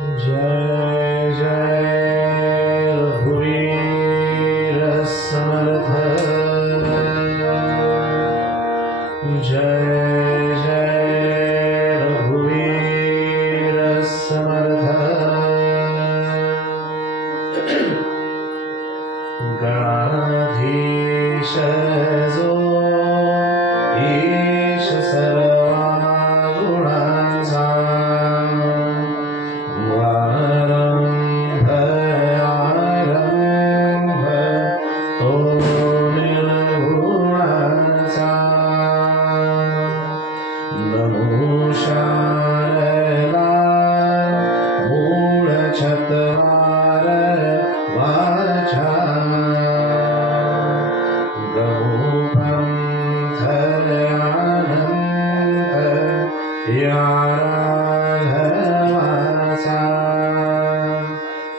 जय जय रघुवीर समर्थ जय जय रघुवीर समर्थ गणाधीश जो ईश सर्वागुणांचा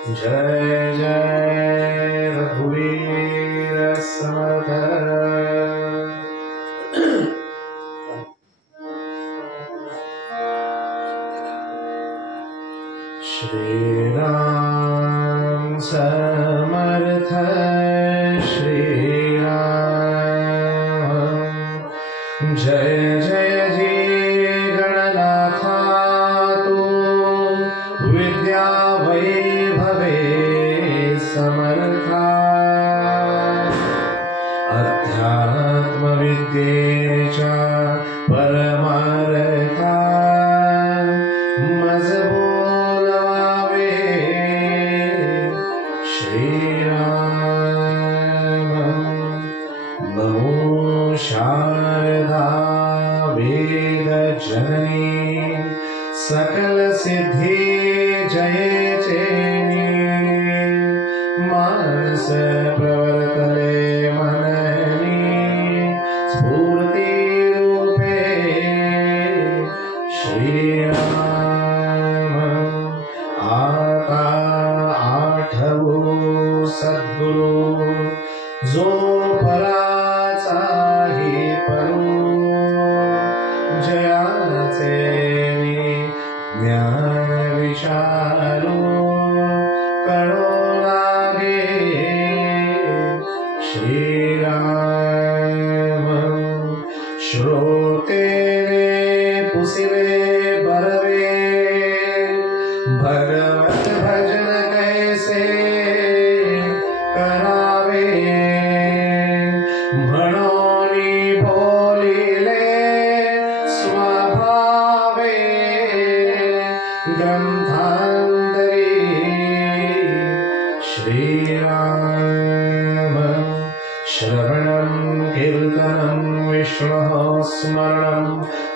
जय जय रघुवीर समर्थ श्री राम समर्थ श्री राम जय जय जी गणनाथा तू विद्या वैभवे समर्था अध्यात्म विद्येच्या परमार्था मज बोलावे श्रीराम नमो शारदा वेद जननी सकल सिद्धि जय चेनी मानस प्रवर्तले मननी स्फूर्ति रूपे श्रीराम आता आठवो सद्गुरु जो पराचा ही परू जयाचे ज्ञान विशालो कळो लागे श्रीराम श्रोते पुसिले बरवे भगवत भजन कैसे करावे म्हणोनी बोलिले स्वभावे ग्रंथांतरी श्रीराम श्रवणं कीर्तनं विष्णोः स्मरणं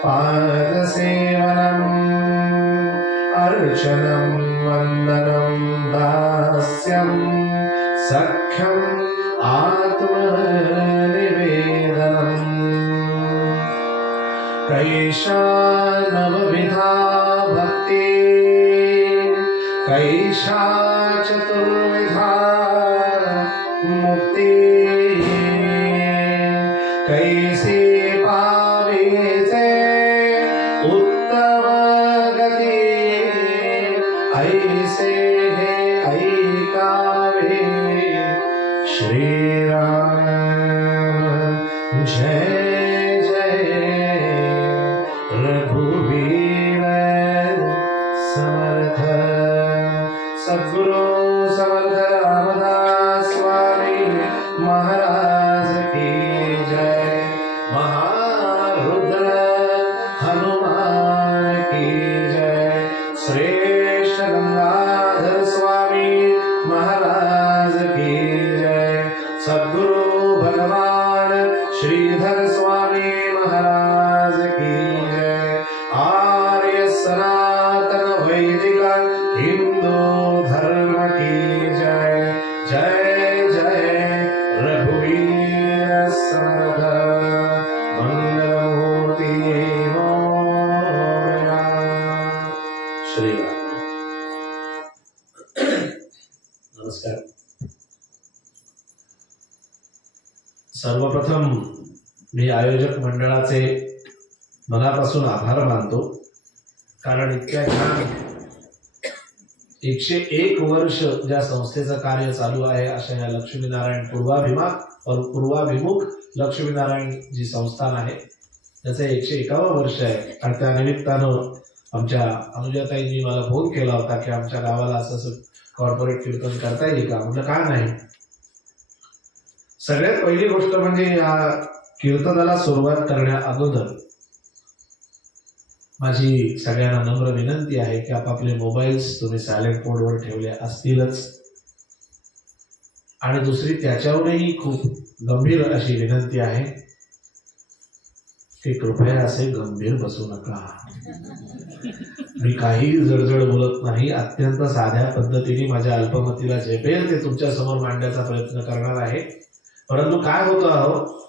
पादसेवनम् अर्चनं वन्दनं दास्यं सख्यम् आत्मनिवेदनम् कैषा नवविधा भक्ति कैषा चतुर्विधा मुक्ति कैसी पाविसे उत्तम गति ऐसे है ऐकावे श्रीराम जय जय रघुवीर समर्थ सद्गुरु समर्थ रामदास स्वामी महाराज की जय महारुद्र हनुमान की जय श्रेष्ठ गंगाधर स्वामी महाराज की जय सद्गुरु भगवान श्रीधर स्वामी महाराज की जय आर्य सनातन वैदिक हिंदू धर्म की जय जय जय रघुवीर समर्थ मंगलमूर्ति मोरया श्री राम। नमस्कार। सर्वप्रथम मी आयोजक मंडळाचे मनापासून आभार मानतो, कारण इतक्या छान 101 वर्ष ज्या संस्थेचं कार्य चालू आहे अशा या लक्ष्मीनारायण पूर्वाभिमुख लक्ष्मीनारायण जी संस्थान आहे त्याचं 101वे वर्ष आहे. आणि त्या निमित्तानं आमच्या अनुजाताईंनी मला फोन केला होता की आमच्या गावाला असं कॉर्पोरेट कीर्तन करता येईल का. म्हटलं का नाही. सगळ्यात पहिली गोष्ट म्हणजे या कीर्तनाला सुरुवात करण्या अगोदर माझी सगळ्यांना नम्र विनंती आहे की आपापले मोबाईल्स तुम्ही सायलेंट मोडवर ठेवले असतीलच. आणि दुसरी त्याच्यावरही खूप गंभीर अशी विनंती आहे की कृपया असे गंभीर बसू नका. मी काही जडजड बोलत नाही, अत्यंत साध्या पद्धतीने माझ्या अल्पमतीला झेपेल ते तुमच्या समोर मांडण्याचा प्रयत्न करणार आहे. परंतु काय होतं आहो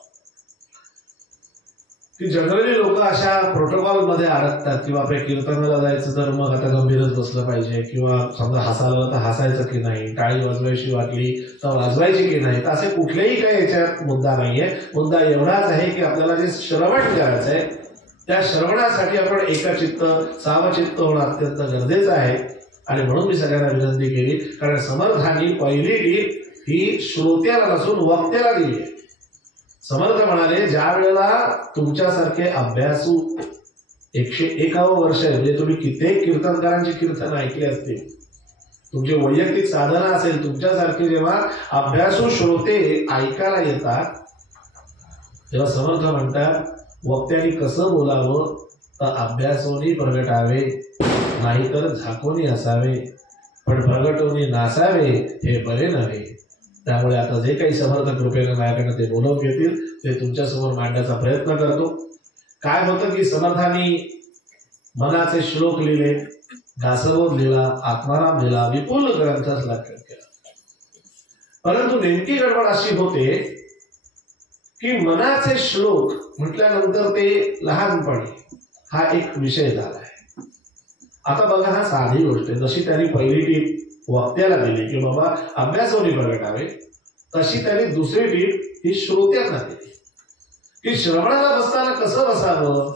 की जनरली लोक अशा प्रोटोकॉल मध्ये अडकतात किंवा आपल्या कीर्तनाला जायचं तर मग आता गंभीरच बसलं पाहिजे, किंवा समजा हसायला तर हसायचं की नाही, टाळी वाजवायची वाटली तर वाजवायची की नाही. तर असे कुठलेही काही याच्यात मुद्दा नाहीये. मुद्दा एवढाच आहे की आपल्याला जे श्रवण करायचं आहे त्या श्रवणासाठी आपण एकचित्त सावचित्त होणं अत्यंत गरजेचं आहे. आणि म्हणून मी सगळ्यांना विनंती केली, कारण समर्थांनी पहिली टीप ही श्रोत्याला नसून वक्त्याला दिली आहे. समर्थ म्हणाले ज्या वेळेला तुमच्यासारखे अभ्यासू 101 वर्ष आहे, म्हणजे तुम्ही कित्येक कीर्तनकारांची कीर्तन ऐकली असतील, तुमची वैयक्तिक साधना असेल, तुमच्यासारखे जेव्हा अभ्यासू श्रोते ऐकायला येतात तेव्हा समर्थ म्हणतात वक्त्यांनी कसं बोलावं तर अभ्यासोनी प्रगटावे, नाहीतर झाकोनी असावे, पण प्रगटोनी नासावे हे बरे नव्हे. त्यामुळे आता जे काही समर्थ कृपेनं माझ्याकडनं ते बोलवून घेतील ते तुमच्या समोर मांडण्याचा प्रयत्न करतो. काय होतं की समर्थांनी मनाचे श्लोक लिहिले, दासबोध लिहिला, आत्माराम लिहिला, विपुल ग्रंथ केला. परंतु नेमकी गडबड अशी होते की मनाचे श्लोक म्हटल्यानंतर ते लहानपणी हा एक विषय झाला आहे. आता बघा हा साधी गोष्ट आहे, जशी त्यांनी पहिली टीप वक्त्याला दिली की बाबा अभ्यासोनी प्रगटावे, तशी त्यांनी दुसरी टीप ही श्रोत्यांना दिली की श्रवणाला बसताना कसं बसावं.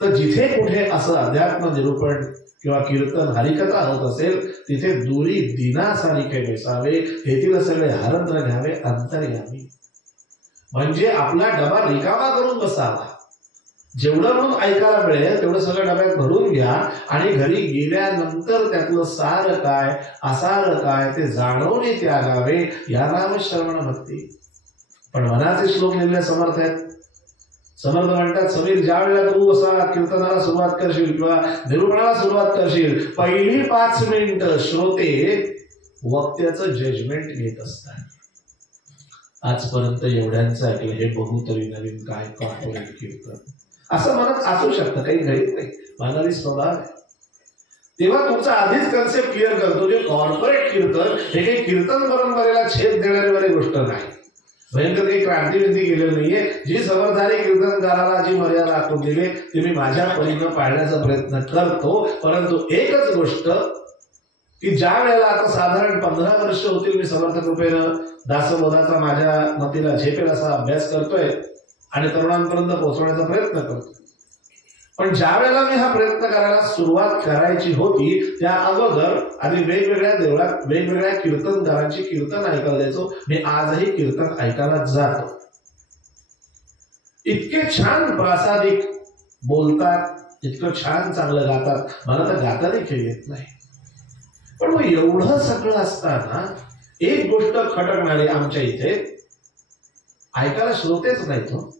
तर जिथे कुठे असं अध्यात्म निरूपण किंवा कीर्तन हरिकथा होत असेल तिथे दुरी दिनासारिखे बसावे, हेतील सगळे हरंत्र घ्यावे अंतर्यामी. म्हणजे आपला डबा रिकामा करून बसावा, जेवढं म्हणून ऐकायला मिळेल तेवढं सगळं डब्यात भरून घ्या आणि घरी गेल्यानंतर त्यातलं सार काय असार काय ते जाणवणे त्यागावे, या नाम श्रवण भक्ती. पण मनाचे श्लोक लिहिले समर्थ आहेत. समर्थ म्हणतात समीर ज्या वेळेला तू असा कीर्तनाला सुरुवात करशील किंवा निरूपणाला सुरुवात करशील पहिली 5 मिनिटं श्रोते वक्त्याचं जजमेंट घेत असतात. आजपर्यंत एवढ्यांचं ऐकलं, हे बघू तरी नवीन काय कॉर्पोरेट कीर्तन असं म्हणत असू शकतं, काही घरीच नाही, मानवी स्वभाव आहे. तेव्हा तुमचा आधीच कन्सेप्ट क्लिअर करतो जे कॉर्पोरेट कीर्तन हे काही कीर्तन परंपरेला छेद देणारी वाली गोष्ट नाही, भयंकर काही क्रांतिविधी केलेली नाहीये. जी समर्थाने कीर्तनकाराला जी मर्यादा आखून दिली ती मी माझ्या परीनं पाळण्याचा प्रयत्न करतो. परंतु एकच गोष्ट की ज्या वेळेला आता साधारण 15 वर्ष होतील मी समर्थ कृपेनं दासबोधाचा माझ्या मतीला झेपेल असा अभ्यास करतोय आणि तरुणांपर्यंत पोहोचवण्याचा प्रयत्न करतो. पण ज्या वेळेला मी हा प्रयत्न करायला सुरुवात करायची होती त्या अगोदर आधी वेगवेगळ्या देवळात वेगवेगळ्या कीर्तनकारांची कीर्तन ऐकायला जायचो. मी आजही कीर्तन ऐकायला जातो. इतके छान प्रासादिक बोलतात, इतकं छान चांगलं गातात, मला तर गाता देखील येत नाही. पण मग एवढं सगळं असताना एक गोष्ट खटकणारी आमच्या इथे ऐकायला श्रोतेच नाही तो.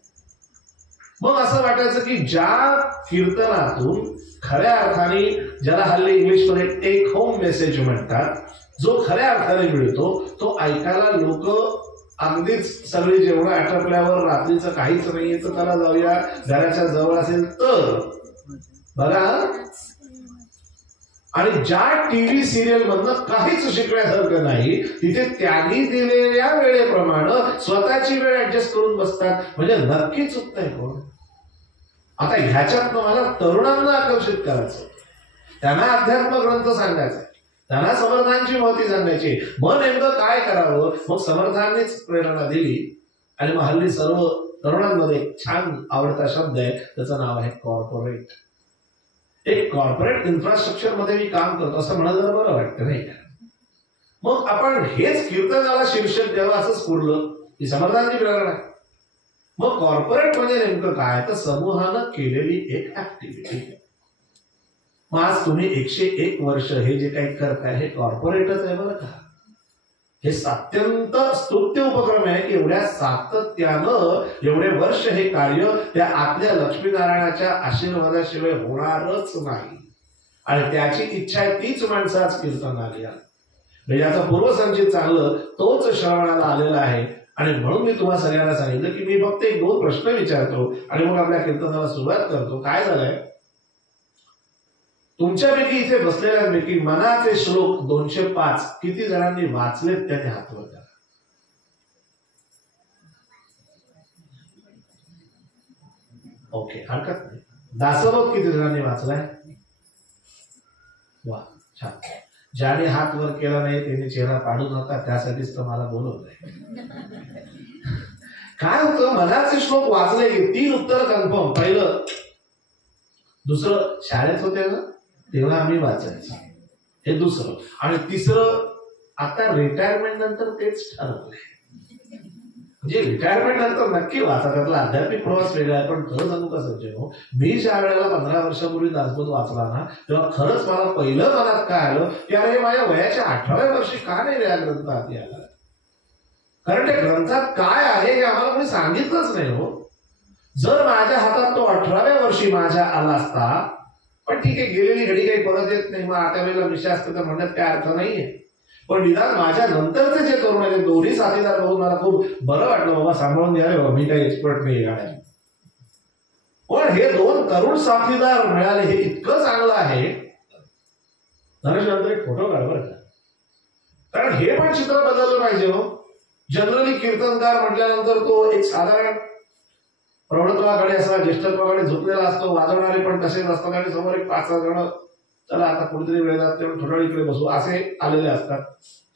मग असं वाटायचं की ज्या कीर्तनातून खऱ्या अर्थाने ज्याला हल्ली इंग्लिशमध्ये टेक होम मेसेज म्हणतात, जो खऱ्या अर्थाने मिळतो तो ऐकायला लोक अगदीच सगळी जेवढं आटपल्यावर रात्रीचं काहीच नाहीये तर त्याला जाऊया घराच्या जवळ असेल तर बघा. आणि ज्या टीव्ही सिरियल मधनं काहीच शिकण्यासारखं नाही तिथे त्यांनी दिलेल्या वेळेप्रमाणे स्वतःची वेळ ऍडजस्ट करून बसतात. म्हणजे नक्की चुकतंय कोण. आता ह्याच्यात मला तरुणांना आकर्षित करायचं, त्यांना अध्यात्म ग्रंथ सांगायचे, त्यांना समर्थांची महती सांगायची. मग नेमकं काय करावं, मग समर्थांनीच प्रेरणा दिली आणि मग हल्ली सर्व तरुणांमध्ये एक छान आवडता शब्द आहे, त्याचं नाव आहे कॉर्पोरेट. एक कॉर्पोरेट इन्फ्रास्ट्रक्चर मध्ये मी काम करतो असं म्हणायला बरं वाटतं नाही का? मग आपण हेच कीर्तनाला शीर्षक द्यावं असं स्फुरलं ही समर्थांची प्रेरणा आहे. मग कॉर्पोरेट म्हणजे नेमकं काय, तर समूहानं केलेली एक ऍक्टिव्हिटी. मग आज तुम्ही 101 वर्ष हे जे काही करताय हे कॉर्पोरेटच आहे बरं का. हे अत्यंत स्तुत्य उपक्रम आहे की एवढ्या सातत्यानं एवढे वर्ष हे कार्य त्या आतल्या लक्ष्मीनारायणाच्या आशीर्वादाशिवाय होणारच नाही. आणि त्याची इच्छा आहे तीच माणसं आज कीर्तनाला या याचा पूर्वसंचित चांगलं तोच श्रवणाला आलेला आहे. आणि म्हणून मी तुम्हाला सगळ्यांना सांगितलं की मी फक्त 1-2 प्रश्न विचारतो आणि मग आपल्या कीर्तनाला सुरुवात करतो. काय झालंय, तुमच्यापैकी इथे बसलेल्यांपैकी मनाचे श्लोक 205 किती जणांनी वाचलेत त्याने हात वर करा. ओके, हरकत नाही. दासबोध किती जणांनी वाचलाय? वा, छान. ज्याने हात वर केला नाही त्याने चेहरा पाडू नका, त्यासाठीच तर मला बोलवलंय. काय होतं, मनाचे श्लोक वाचले की 3 उत्तर कन्फर्म. पहिलं, दुसरं शाळेत होते ना तेव्हा आम्ही वाचायचं, हे दुसरं. आणि तिसरं, आता रिटायरमेंट नंतर तेच ठरवलंय. म्हणजे रिटायरमेंट नंतर नक्की वाचा, त्यातला आध्यात्मिक प्रवास वेगळा आहे. पण खरं सांगू का सज्जन, मी ज्या वेळेला 15 वर्षापूर्वी दासबोध वाचला ना तेव्हा खरंच मला पहिलं मनात काय आलं की अरे माझ्या वयाच्या 18व्या वर्षी का नाही या ग्रंथ हाती आला. कारण त्या ग्रंथात काय आहे हे आम्हाला कोणी सांगितलंच नाही हो. जर माझ्या हातात तो 18व्या वर्षी माझ्या आला असता, पण ठीक आहे गेलेली घडी काही परत येत नाही, मग आता वेळेला विषय असतं तर म्हणण्यात काय अर्थ नाहीये. पण निदान माझ्या नंतरचे जे तरुण आहेत दोन्ही साथीदार बघून मला खूप बरं वाटलं, बाबा सांभाळून घ्या रे बाबा, मी काही एक्सपर्ट नाही गाड्या. पण हे 2 तरुण साथीदार मिळाले हे इतकं चांगलं आहे. नंतर एक फोटो काढ बरं का, कारण हे पण चित्र बदललं पाहिजे हो. जनरली कीर्तनकार म्हटल्यानंतर तो एक साधारण प्रौढत्वाकडे असा ज्येष्ठत्वाकडे झुकलेला असतो, वाजवणारे पण तसेच असतात आणि समोर एक 5-6 जण चला आता कुठेतरी वेळ जात तेव्हा थोडा इकडे बसू असे आलेले असतात.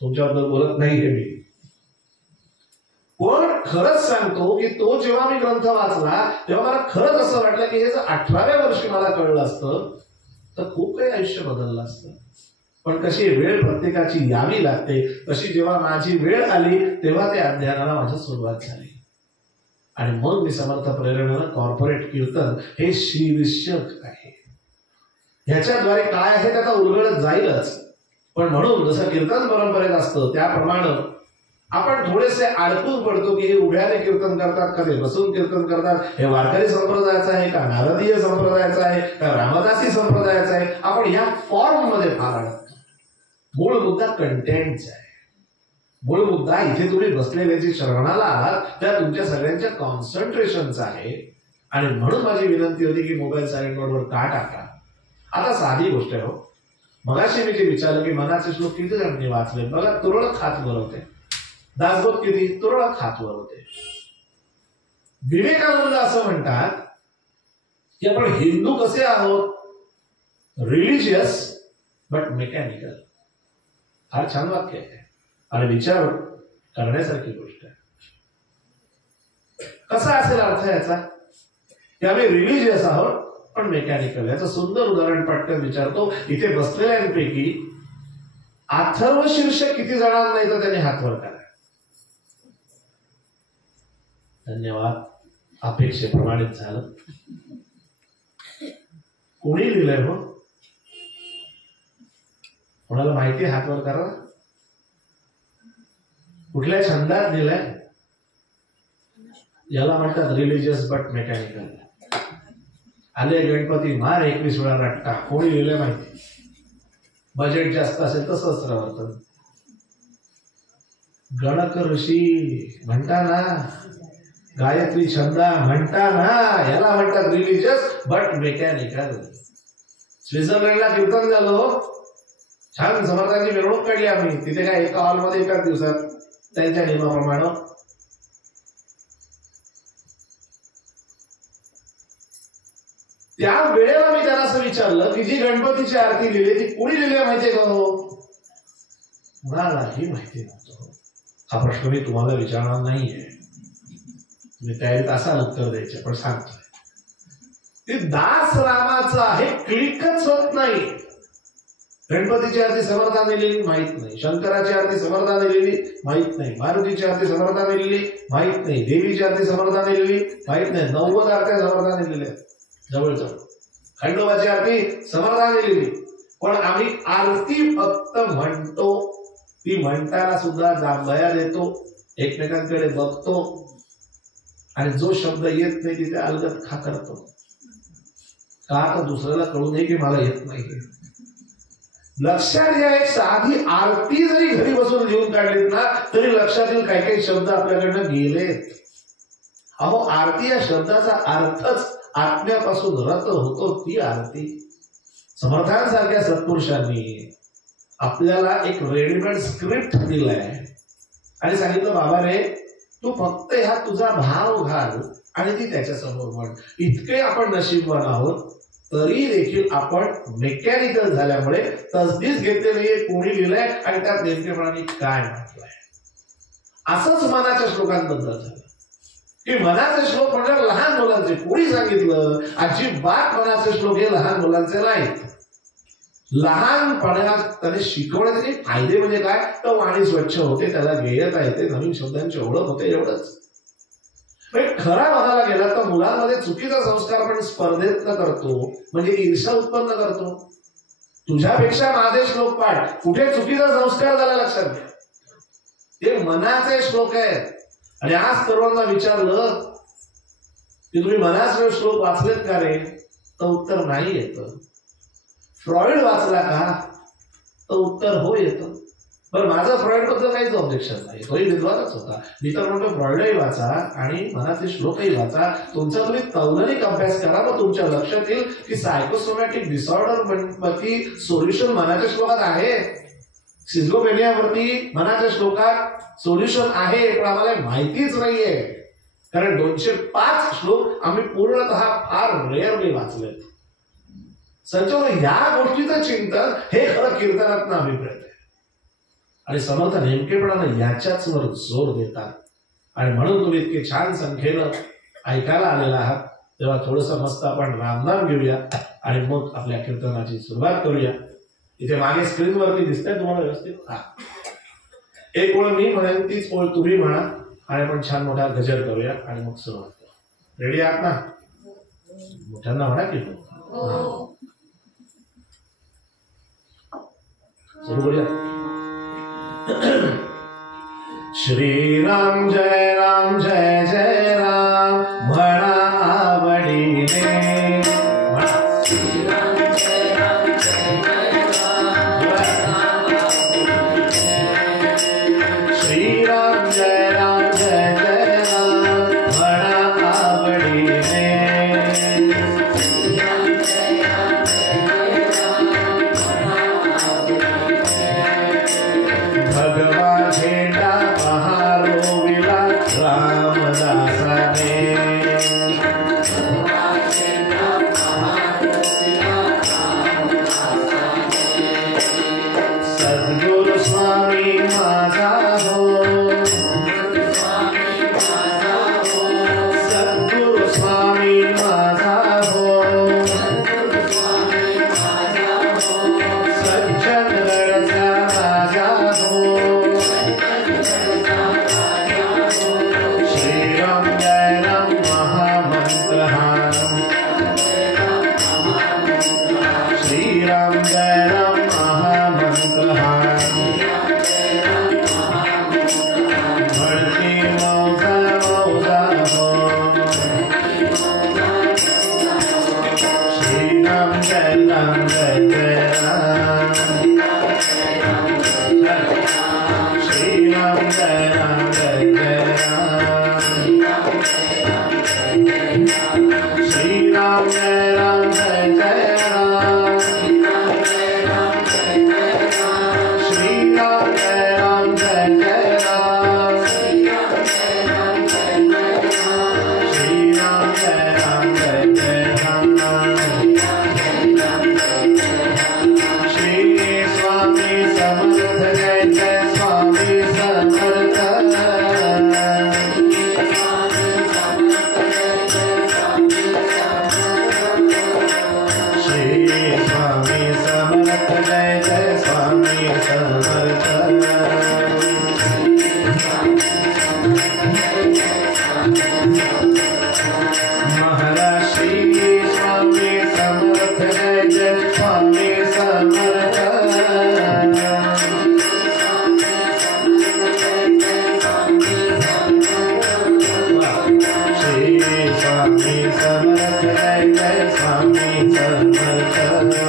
तुमच्याबद्दल बोलत नाही हे मी. पण खरंच सांगतो की तो जेव्हा मी ग्रंथ वाचला तेव्हा मला खरंच असं वाटलं की हे जर 18व्या वर्षी मला कळलं असतं तर खूप काही आयुष्य बदललं असतं. पण कशी वेळ प्रत्येकाची यावी लागते, तशी जेव्हा माझी वेळ आली तेव्हा त्या अध्ययनाला माझी सुरुवात झाली. आणि मग मी समर्थ प्रेरणेनं कॉर्पोरेट कीर्तन हे शीर्षक आहे. ह्याच्याद्वारे काय आहे त्याचा उलगडत जाईलच. पण म्हणून जसं कीर्तन परंपरेत असतं त्याप्रमाणे आपण थोडेसे अडकून पडतो की हे उभ्याने कीर्तन करतात, कधी बसून कीर्तन करतात, हे वारकरी संप्रदायाचं आहे का नारदीय संप्रदायाचं आहे का रामदासी संप्रदायाचं आहे. आपण या फॉर्म मध्ये फार अडकतो. मूळ मुद्दा कंटेंटचा आहे. मूळ मुद्दा इथे तुम्ही बसलेले जे श्रवणाला आहात त्या तुमच्या सगळ्यांच्या कॉन्सन्ट्रेशनचा आहे. आणि म्हणून माझी विनंती होती की मोबाईल सायलेंट मोडवर का टाका. आता साधी गोष्ट आहे हो, मगाशी मी जे विचारलं की मनाचे श्लोक किती जणांनी वाचले बघा, तुरळक हात वर होते. दासबोध किती, तुरळक हात वर होते. विवेकानंद असं म्हणतात की आपण हिंदू कसे आहोत, रिलिजियस बट मेकॅनिकल. फार छान वाक्य आहे आणि विचार करण्यासारखी गोष्ट आहे. कसा असेल अर्थ याचा की आम्ही रिलिजियस आहोत पण मेकॅनिकल. याचं सुंदर उदाहरण पटकन विचारतो. इथे बसलेल्यांपैकी अथर्व शीर्ष किती जणांना येतं त्याने हात वर करा. धन्यवाद, अपेक्षेप्रमाणित झालं. कोणी लिहिलंय हो, कोणाला माहिती हात वर करा. कुठल्या छंदात लिहिलंय? याला म्हणतात रिलिजियस बट मेकॅनिकल. आले गणपती मार 21 वेळा रट्टा. कोणी लिहिलंय माहिती? बजेट जास्त असेल तर सहस्त्रवर्तन. गणक ऋषी म्हणता ना, गायत्री छंदा म्हणता ना, याला म्हणतात रिलिजियस बट मेकॅनिकल. स्वित्झर्लंडला कीर्तन झालं, छान समर्थांची मिरवणूक काढली आम्ही. तिथे काय एका हॉलमध्ये एकाच दिवसात त्यांच्या नियमाप्रमाणे. त्या वेळेला मी त्यांना असं विचारलं की जी गणपतीची आरती लिहिली ती कोणी लिहिली माहितीये का हो? कुणालाही माहिती नव्हतं. हा प्रश्न मी तुम्हाला विचारणार नाहीये. मी तयारीत असा उत्तर द्यायचे पण सांगतोय ते दास रामाचं आहे क्लिकच होत नाही. गणपतीची आरती समर्थाने लिहिली माहित नाही, शंकराची आरती समर्थाने लिहिली माहित नाही, मारुतीची आरती समर्थाने लिहिली माहित नाही, देवीची आरती समर्थाने लिहिली माहित नाही, 90 आरत्या समर्थाने लिहिल्या जवळजवळ, खंडोबाची आरती समर्थाने लिहिली. पण आम्ही आरती फक्त म्हणतो, ती म्हणताना सुद्धा जांभया देतो, एकमेकांकडे बघतो आणि जो शब्द येत नाही तिथे अलगद खा करतो. का तर दुसऱ्याला कळू नये की मला येत नाही. लक्षात घ्या, एक साधी आरती जरी घरी बसून लिहून काढलीत ना तरी लक्षातील काही काही शब्द आपल्याकडनं गेलेत. अहो, आरती या शब्दाचा अर्थच आत्म्यापासून रत होतो, ती आरती. समर्थांसारख्या सत्पुरुषांनी आपल्याला एक रेडीमेड स्क्रिप्ट दिलाय आणि सांगितलं, बाबा रे तू फक्त ह्या तुझा भाव घाल आणि ती त्याच्या समोर म्हण. इतके आपण नशीबवान आहोत, तरी देखील आपण मेकॅनिकल झाल्यामुळे तसदीच घेतले नाहीये कोणी लिहिलंय आणि त्यात नेमकेपणाने काय म्हटलंय. असंच मनाच्या श्लोकांबद्दल झालं की मनाचे श्लोक म्हणजे लहान मुलांचे. कोणी सांगितलं? अजिबात मनाचे श्लोक हे लहान मुलांचे नाहीत. लहानपणात त्याने शिकवण्याचे फायदे म्हणजे काय, तर वाणी स्वच्छ होते, त्याला गेयता येते, नवीन शब्दांची ओळख होते, एवढंच. खरा बघायला गेला तर मुलांमध्ये चुकीचा संस्कार आपण स्पर्धेत करतो, म्हणजे ईर्ष्या उत्पन्न करतो. तुझ्यापेक्षा माझे श्लोक पाठ, कुठे चुकीचा संस्कार झाला लक्षात घ्या. ते मनाचे श्लोक आहेत. आणि आज तरुणांना विचारलं की तुम्ही मनाचे श्लोक वाचलेत का रे, तर उत्तर नाही येतं. फ्रॉइड वाचला का, तर उत्तर हो येतं. पण माझं फ्रॉइड बद्दल काहीच ऑब्जेक्शन नाही, तोही विद्वानच होता. मी तर म्हणतो फ्रॉइडही वाचा आणि मनाचे श्लोकही वाचा. तुमचा तुम्ही तौलनिक अभ्यास करा, मग तुमच्या लक्षात येईल की सायकोसोमॅटिक डिसऑर्डर सोल्युशन मनाच्या श्लोकात आहे. सिझोफ्रेनियावरती मनाच्या श्लोकात सोल्युशन आहे, पण आम्हाला माहितीच नाहीये. कारण 205 श्लोक आम्ही पूर्णतः फार रेअरली वाचलेत. संचलन या गोष्टीचं चिंतन हे खरं कीर्तनातनं अभिप्रेत आहे. आणि समर्थ नेमकेपणानं याच्याच वर जोर देतात. आणि म्हणून तुम्ही इतके छान संख्येनं ऐकायला आलेला आहात, तेव्हा थोडंसं मस्त आपण रामनाम घेऊया आणि मग आपल्या कीर्तनाची सुरुवात करूया. इथे मागे स्क्रीनवरती दिसतंय तुम्हाला व्यवस्थित? हा, एक ओळ मी म्हणेन, तीच ओळ तुम्ही म्हणा आणि आपण छान मोठा गजर करूया आणि मग सुरुवात करू. रेडी आहात ना? मोठ्यांना म्हणा की सुरू करूया. श्रीराम जय राम जय जय राम म्हणा आवडीने. श्रीराम जय राम जय जय राम, श्रीराम जय राम जय जय राम म्हणा आवडीने. भगवान झेंडा महारो विला रामदास. महाराज श्री स्वामी समर्थ जय जय स्वामी समर्थ श्री स्वामी समर्थ जय जय स्वामी समर्थ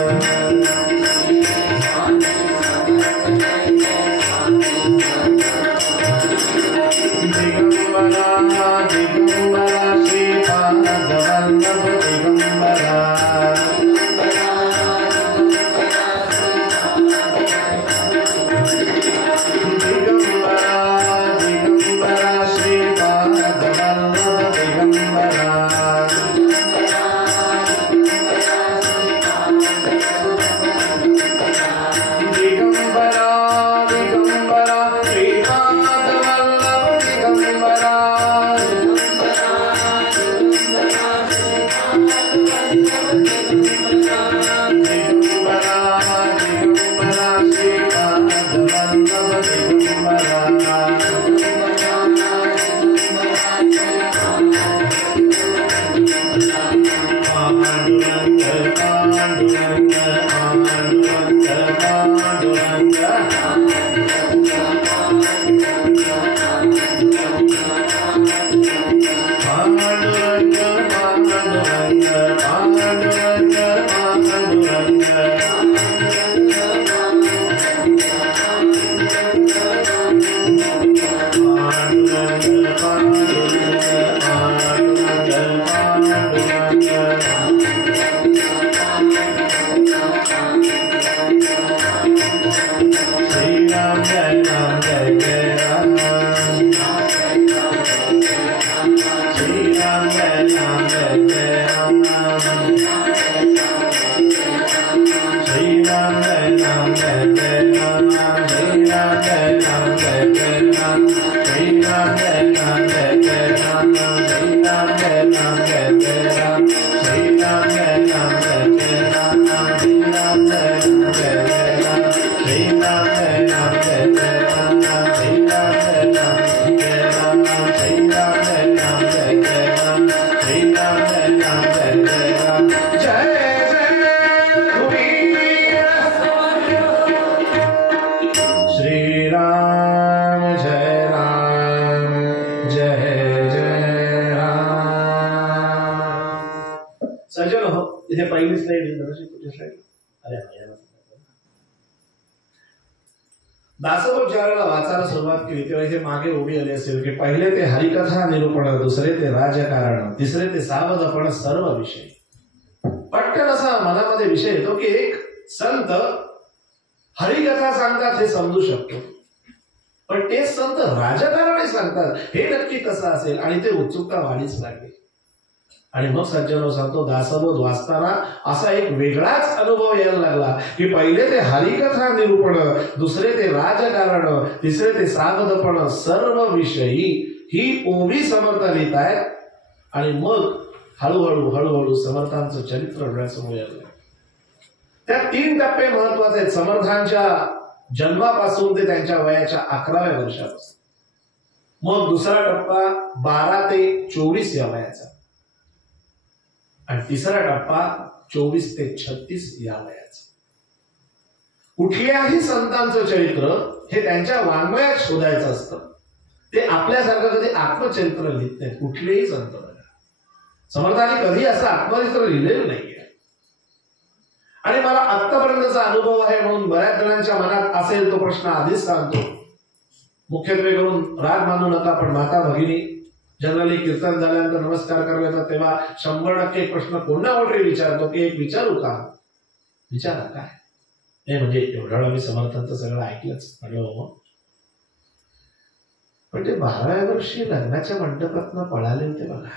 दासोबत ज्यावेळेला वाचायला सुरुवात केली तेव्हा इथे मागे उभी आली असेल की पहिले ते हरिकथा निरूपण, दुसरे ते राजकारण, तिसरे ते सावधपण सर्व विषय. पटकन असा मनामध्ये विषय येतो की एक संत हरिकथा सांगतात हे समजू शकतो, पण तेच संत राजकारणही सांगतात हे नक्की कसं असेल, आणि ते उत्सुकता वाढीच लागली. आणि मग सज्जनो सांगतो दासबोध वाचताना असा एक वेगळाच अनुभव यायला लागला की पहिले ते हरिकथा निरूपण, दुसरे ते राजकारण, तिसरे ते सावधपण सर्व विषयी ही ओवी समर्थ लिहित आहेत. आणि मग हळूहळू हळूहळू समर्थांचं चरित्र डोळ्यासमोर यायला. त्या 3 टप्पे महत्वाचे आहेत समर्थांच्या जन्मापासून ते त्यांच्या वयाच्या 11व्या वर्षापासून. मग दुसरा टप्पा 12 ते 24 या वयाचा, आणि तिसरा टप्पा 24 ते 36 या वयाचा. कुठल्याही संतांचं चरित्र हे त्यांच्या वाङ्मयात शोधायचं असतं. ते आपल्यासारखं कधी आत्मचरित्र लिहित नाहीत कुठलेही संत. समर्थांनी कधी असं आत्मचरित्र लिहिलेलं नाहीये. आणि मला आतापर्यंतचा अनुभव आहे म्हणून बऱ्याच जणांच्या मनात असेल तो प्रश्न आधीच सांगतो. मुख्यत्वे करून राग मानू नका, पण माता भगिनी जनरली कीर्तन झाल्यानंतर नमस्कार करायला येतात तेव्हा 100% एक प्रश्न कोणावर विचारतो की एक विचारू का? विचारा काय? नाही म्हणजे एवढ्या वेळा मी समर्थांचं सगळं ऐकलंच म्हणलं. पण ते 12व्या वर्षी लग्नाच्या मंडपातनं पळाले होते बघा.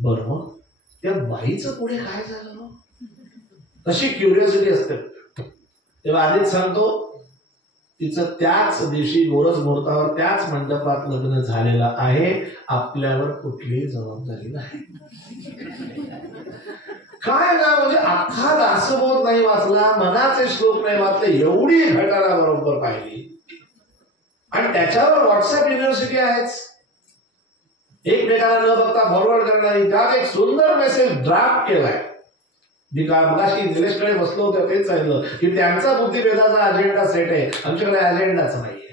बरं मग त्या बाईचं पुढे काय झालं? तशी क्युरिओसिटी असते. तेव्हा आधीच सांगतो तिचं त्याच दिवशी गोरज मुहूर्तावर त्याच मंडपात लग्न झालेलं आहे. आपल्यावर कुठलीही जबाबदारी नाही. काय ना म्हणजे अख्खा दासबोध नाही वाचला, मनाचे श्लोक नाही वाचले, एवढी घटना बरोबर पाहिली. आणि त्याच्यावर व्हॉट्सअप युनिव्हर्सिटी आहेच. एकमेकांना न बघता फॉरवर्ड करणारी त्यात एक सुंदर मेसेज ड्राफ्ट केलाय. मी मगाशी निलेशकडे बसलो होतो तेच सांगितलं की त्यांचा बुद्धिभेदाचा अजेंडा सेट आहे, आमच्याकडे अजेंडाच नाहीये.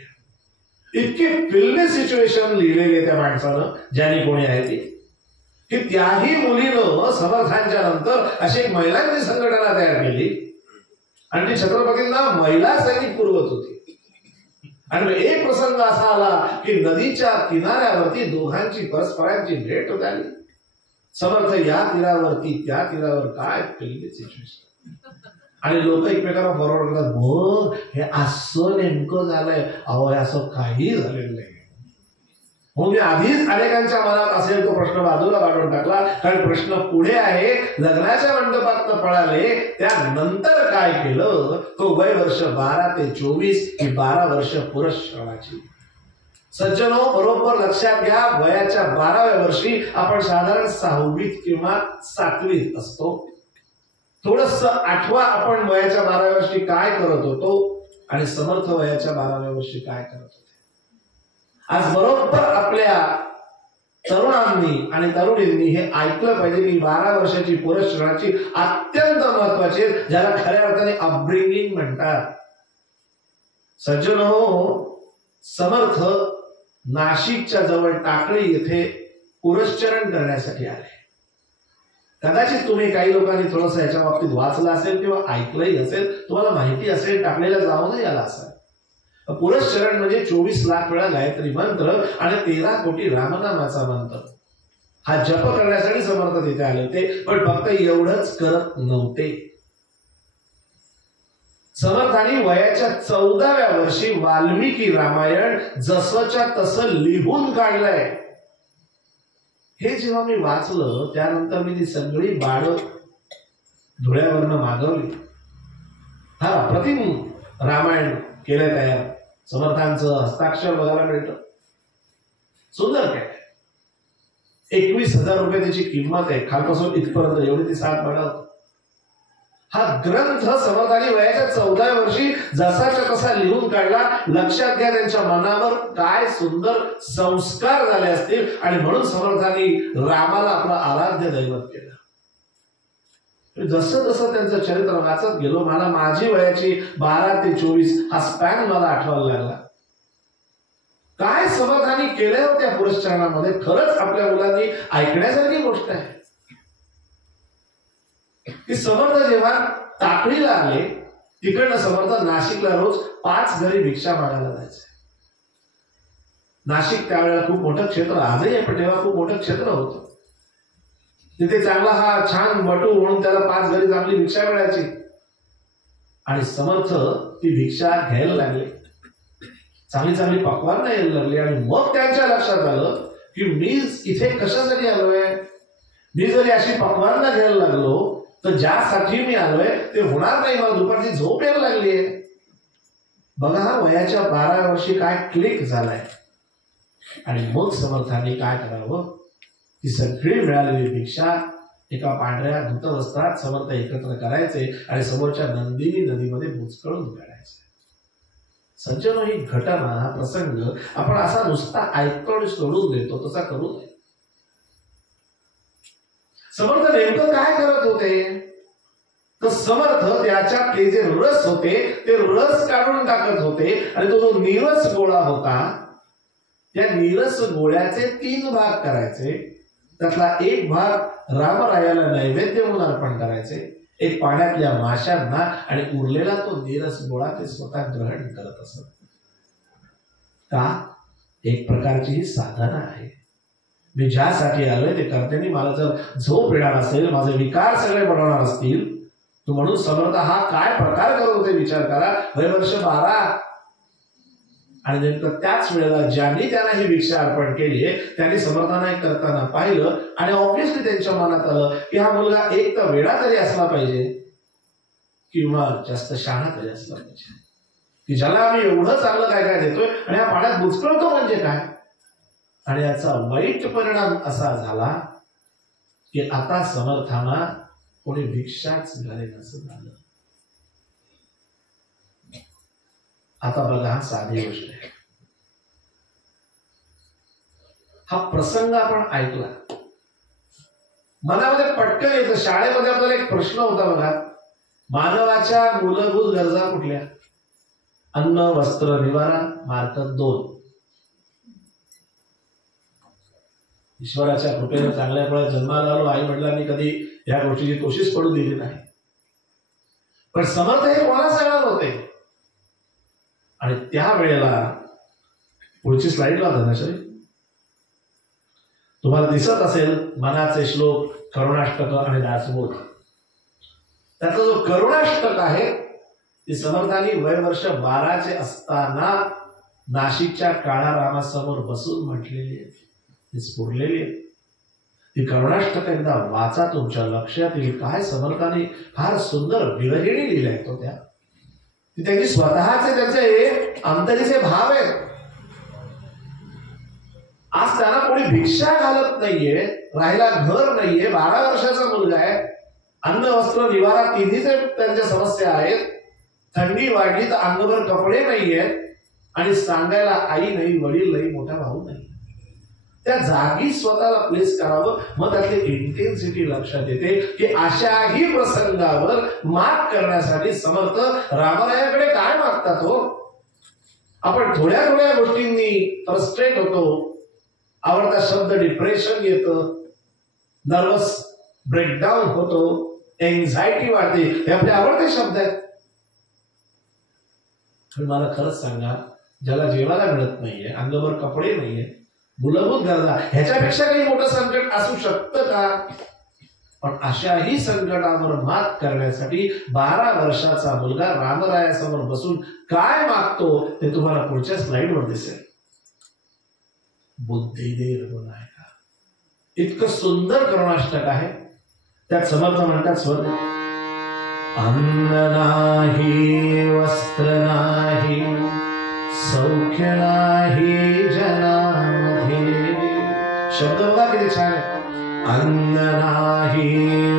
इतकी फिल्मी सिच्युएशन लिहिलेली आहे त्या माणसानं, ज्याने कोणी आहे ती, की त्याही मुलीनं समर्थांच्या नंतर अशी एक महिलांची संघटना तयार केली आणि ती छत्रपतींना महिला सैनिक पुरवत होती. आणि एक प्रसंग असा आला की नदीच्या किनाऱ्यावरती दोघांची परस्परांची भेट झाली. समर्थ या तीरावरती त्या तीरावर, काय फिल्मी सिच्युएशन. आणि लोक एकमेकांना फॉरवर्ड करतात, हो हे असं नेमकं झालंय. अहो असं काही झालेलं नाही. म्हणून मी आधीच अनेकांच्या मनात असेल तो प्रश्न बाजूला काढून टाकला, कारण प्रश्न पुढे आहे. लग्नाच्या मंडपात पळाले, त्यानंतर काय केलं, तो वय वर्ष 12 ते 24 ही 12 वर्ष पुरस्करणाची. सज्जनो, बरोबर लक्षात घ्या, वयाच्या 12व्या वर्षी आपण साधारण 6वीत किंवा 7वीत असतो. थोडस आठवा आपण वयाच्या 12व्या वर्षी काय करत होतो आणि समर्थ वयाच्या 12व्या वर्षी काय करत होते. आज बरोबर आपल्या तरुणांनी आणि तरुणींनी हे ऐकलं पाहिजे की 12 वर्षाची पुरस्करणाची अत्यंत महत्वाची, ज्याला खऱ्या अर्थाने अपब्रिंगिंग म्हणतात. सज्जनो, समर्थ नाशिकच्या जवळ टाकळी येथे पुरस्चरण करण्यासाठी आले. कदाचित तुम्ही काही लोकांनी थोडंसं याच्या बाबतीत वाचलं असेल किंवा ऐकलंही असेल, तुम्हाला माहिती असेल, टाकळीला जाऊनही आला असेल. पुरस्चरण म्हणजे 24 लाख वेळा गायत्री मंत्र आणि 13 कोटी रामनामाचा मंत्र हा जप करण्यासाठी समर्थ तिथे आले होते. पण फक्त एवढंच करत नव्हते. समर्थांनी वयाच्या 14व्या वर्षी वाल्मिकी रामायण जसंच्या तसं लिहून काढलंय. हे जेव्हा मी वाचलं, त्यानंतर मी ती सगळी बाळ धुळ्यावरनं मागवली. हा अप्रतिम रामायण केलं तयार. समर्थांचं हस्ताक्षर बघायला मिळतं. सुंदर काय, 21,000 रुपये त्याची किंमत आहे. खालपासून इथपर्यंत एवढी ती 7 बाळं. हा ग्रंथ समर्थांनी वयाच्या 14व्या वर्षी जसाच्या तसा लिहून काढला. लक्षात घ्या, त्यांच्या मनावर काय सुंदर संस्कार झाले असतील. आणि म्हणून समर्थांनी रामाला आपला आराध्य दैवत केलं. जसं जसं त्यांचं चरित्र वाचत गेलो, मला माझी वयाची 12 ते 24 हा स्पॅन मला आठवायला लागला. काय समर्थांनी केलं होत्या पुरस्कारामध्ये, खरंच आपल्या मुलांनी ऐकण्यासारखी गोष्ट आहे. की समर्थ जेव्हा टाकळीला आले, तिकडनं समर्थ नाशिकला रोज 5 घरी भिक्षा मागायला जायचे. नाशिक त्यावेळेला खूप मोठं क्षेत्र, आजही आहे पण तेव्हा खूप मोठं क्षेत्र होतं. तिथे चांगला हा छान बटू म्हणून त्याला 5 घरी चांगली भिक्षा मिळायची. आणि समर्थ ती भिक्षा घ्यायला लागले, चांगली चांगली पक्वान यायला लागली. आणि मग त्यांच्या लक्षात आलं की मी इथे कशासाठी आलोय. मी जरी अशी पक्वान घ्यायला लागलो तर ज्यासाठी मी आलोय ते होणार नाही. मला दुपारची झोप यायला लागलीये. बघा हा वयाच्या 12व्या वर्षी काय क्लिक झालाय. आणि मग समर्थांनी काय करावं, ती सगळी मिळालेली भिक्षा एका पांढऱ्या धुतवस्त्रात समर्थ एकत्र करायचे आणि समोरच्या नंदिनी नदीमध्ये बुचकळून काढायचे. सज्जनो, ही घटना, हा प्रसंग आपण असा नुसता ऐकतो आणि सोडून देतो, तसा करू नये. समर्थ नेमकं काय करत होते, तर समर्थ त्याच्यातले जे रस होते ते रस काढून टाकत होते. आणि तो जो नीरस गोळा होता, त्या नीरस गोळ्याचे 3 भाग करायचे. त्यातला एक भाग रामरायाला नैवेद्य म्हणून अर्पण करायचे, एक पाण्यातल्या माशांना, आणि उरलेला तो नीरस गोळा ते स्वतः ग्रहण करत असत. का? एक प्रकारची ही साधना आहे. मी ज्यासाठी आलोय ते करताना मला जर झोप येणार असेल, माझे विकार सगळे बनवणार असतील, तो म्हणून समर्थ हा काय प्रकार करत होते विचार करा. वय वर्ष 12. आणि नेमकं त्याच वेळेला ज्यांनी त्यांना ही भिक्षा अर्पण केली त्यांनी समर्थांना करताना पाहिलं. आणि ऑब्व्हियसली त्यांच्या मनात आलं की हा मुलगा एक तर वेडा तरी असला पाहिजे किंवा जास्त शहाणा तरी असला पाहिजे, की ज्याला आम्ही एवढं चांगलं काय काय देतोय आणि हा पाण्यात बुचकळतो म्हणजे काय. आणि याचा वाईट परिणाम असा झाला की आता समर्थांना कोणी भिक्षाच घालेल असं झालं. आता बघा, हा साधी गोष्ट आहे. हा प्रसंग आपण ऐकला, मनामध्ये पटकन येतं. शाळेमध्ये आपल्याला एक प्रश्न होता बघा, मानवाच्या मूलभूत गरजा कुठल्या? अन्न, वस्त्र, निवारा. मार्क 2. ईश्वराच्या कृपेने चांगल्या वेळा जन्माला आलो, आई वडिलांनी कधी या गोष्टीची कोशिश पडू दिली नाही. पण समर्थ हे कोणाला सांगणार होते? आणि त्या वेळेला पुढची स्लाइडला धनश्री तुम्हाला दिसत असेल, मनाचे श्लोक, करुणाष्टक आणि दासबोध. त्याचा जो करुणाष्टक आहे ती समर्थांनी वयवर्ष 12चे असताना नाशिकच्या काळारामासमोर बसून म्हटलेली आहे, ती स्फुरलेली आहे. ती करुणाष्टक एकदा वाचा, तुमच्या लक्षात येईल काय समर्थांनी फार सुंदर विरहिणी लिहिल्या तो त्या. ती त्यांची स्वतःचे त्यांचे अंतरीचे भाव आहेत. आज त्यांना कोणी भिक्षा घालत नाहीये, राहायला घर नाहीये, 12 वर्षाचा मुलगा आहे, अन्न वस्त्र निवारा तिन्हीचे त्यांच्या समस्या आहेत. थंडी वाढली तर अंगभर कपडे नाहीयेत आणि सांगायला आई नाही, वडील नाही, मोठा भाऊ नाही. त्या जागी स्वतःला प्लेस करावं. मग त्यातली इंटेन्सिटी लक्षात येते की अशाही प्रसंगावर मात करण्यासाठी समर्थ रामरायाकडे काय मागतात हो. आपण थोड्या थोड्या गोष्टींनी फ्रस्ट्रेट होतो, आवडता शब्द डिप्रेशन येतं, नर्वस ब्रेकडाऊन होतो, एन्झायटी वाढते. हे आपले आवडते शब्द आहेत. मला खरंच सांगा, ज्याला जेवायला मिळत नाहीये, अंगावर कपडे नाहीये, मूलभूत गरजा, ह्याच्यापेक्षा काही मोठं संकट असू शकतं का? पण अशाही संकटावर मात करण्यासाठी 12 वर्षाचा मुलगा रामरायासमोर बसून काय मागतो ते तुम्हाला पुढच्या स्लाइडवर दिसेल. बुद्धी दे रघुनायका. इतकं सुंदर करुणाष्टक आहे. त्यात समर्थ म्हणतात, स्वतः अन्न नाही, वस्त्र नाही, सौख्य नाही जनामध्ये. शब्द बघा किती छान आहे. अन्न नाही,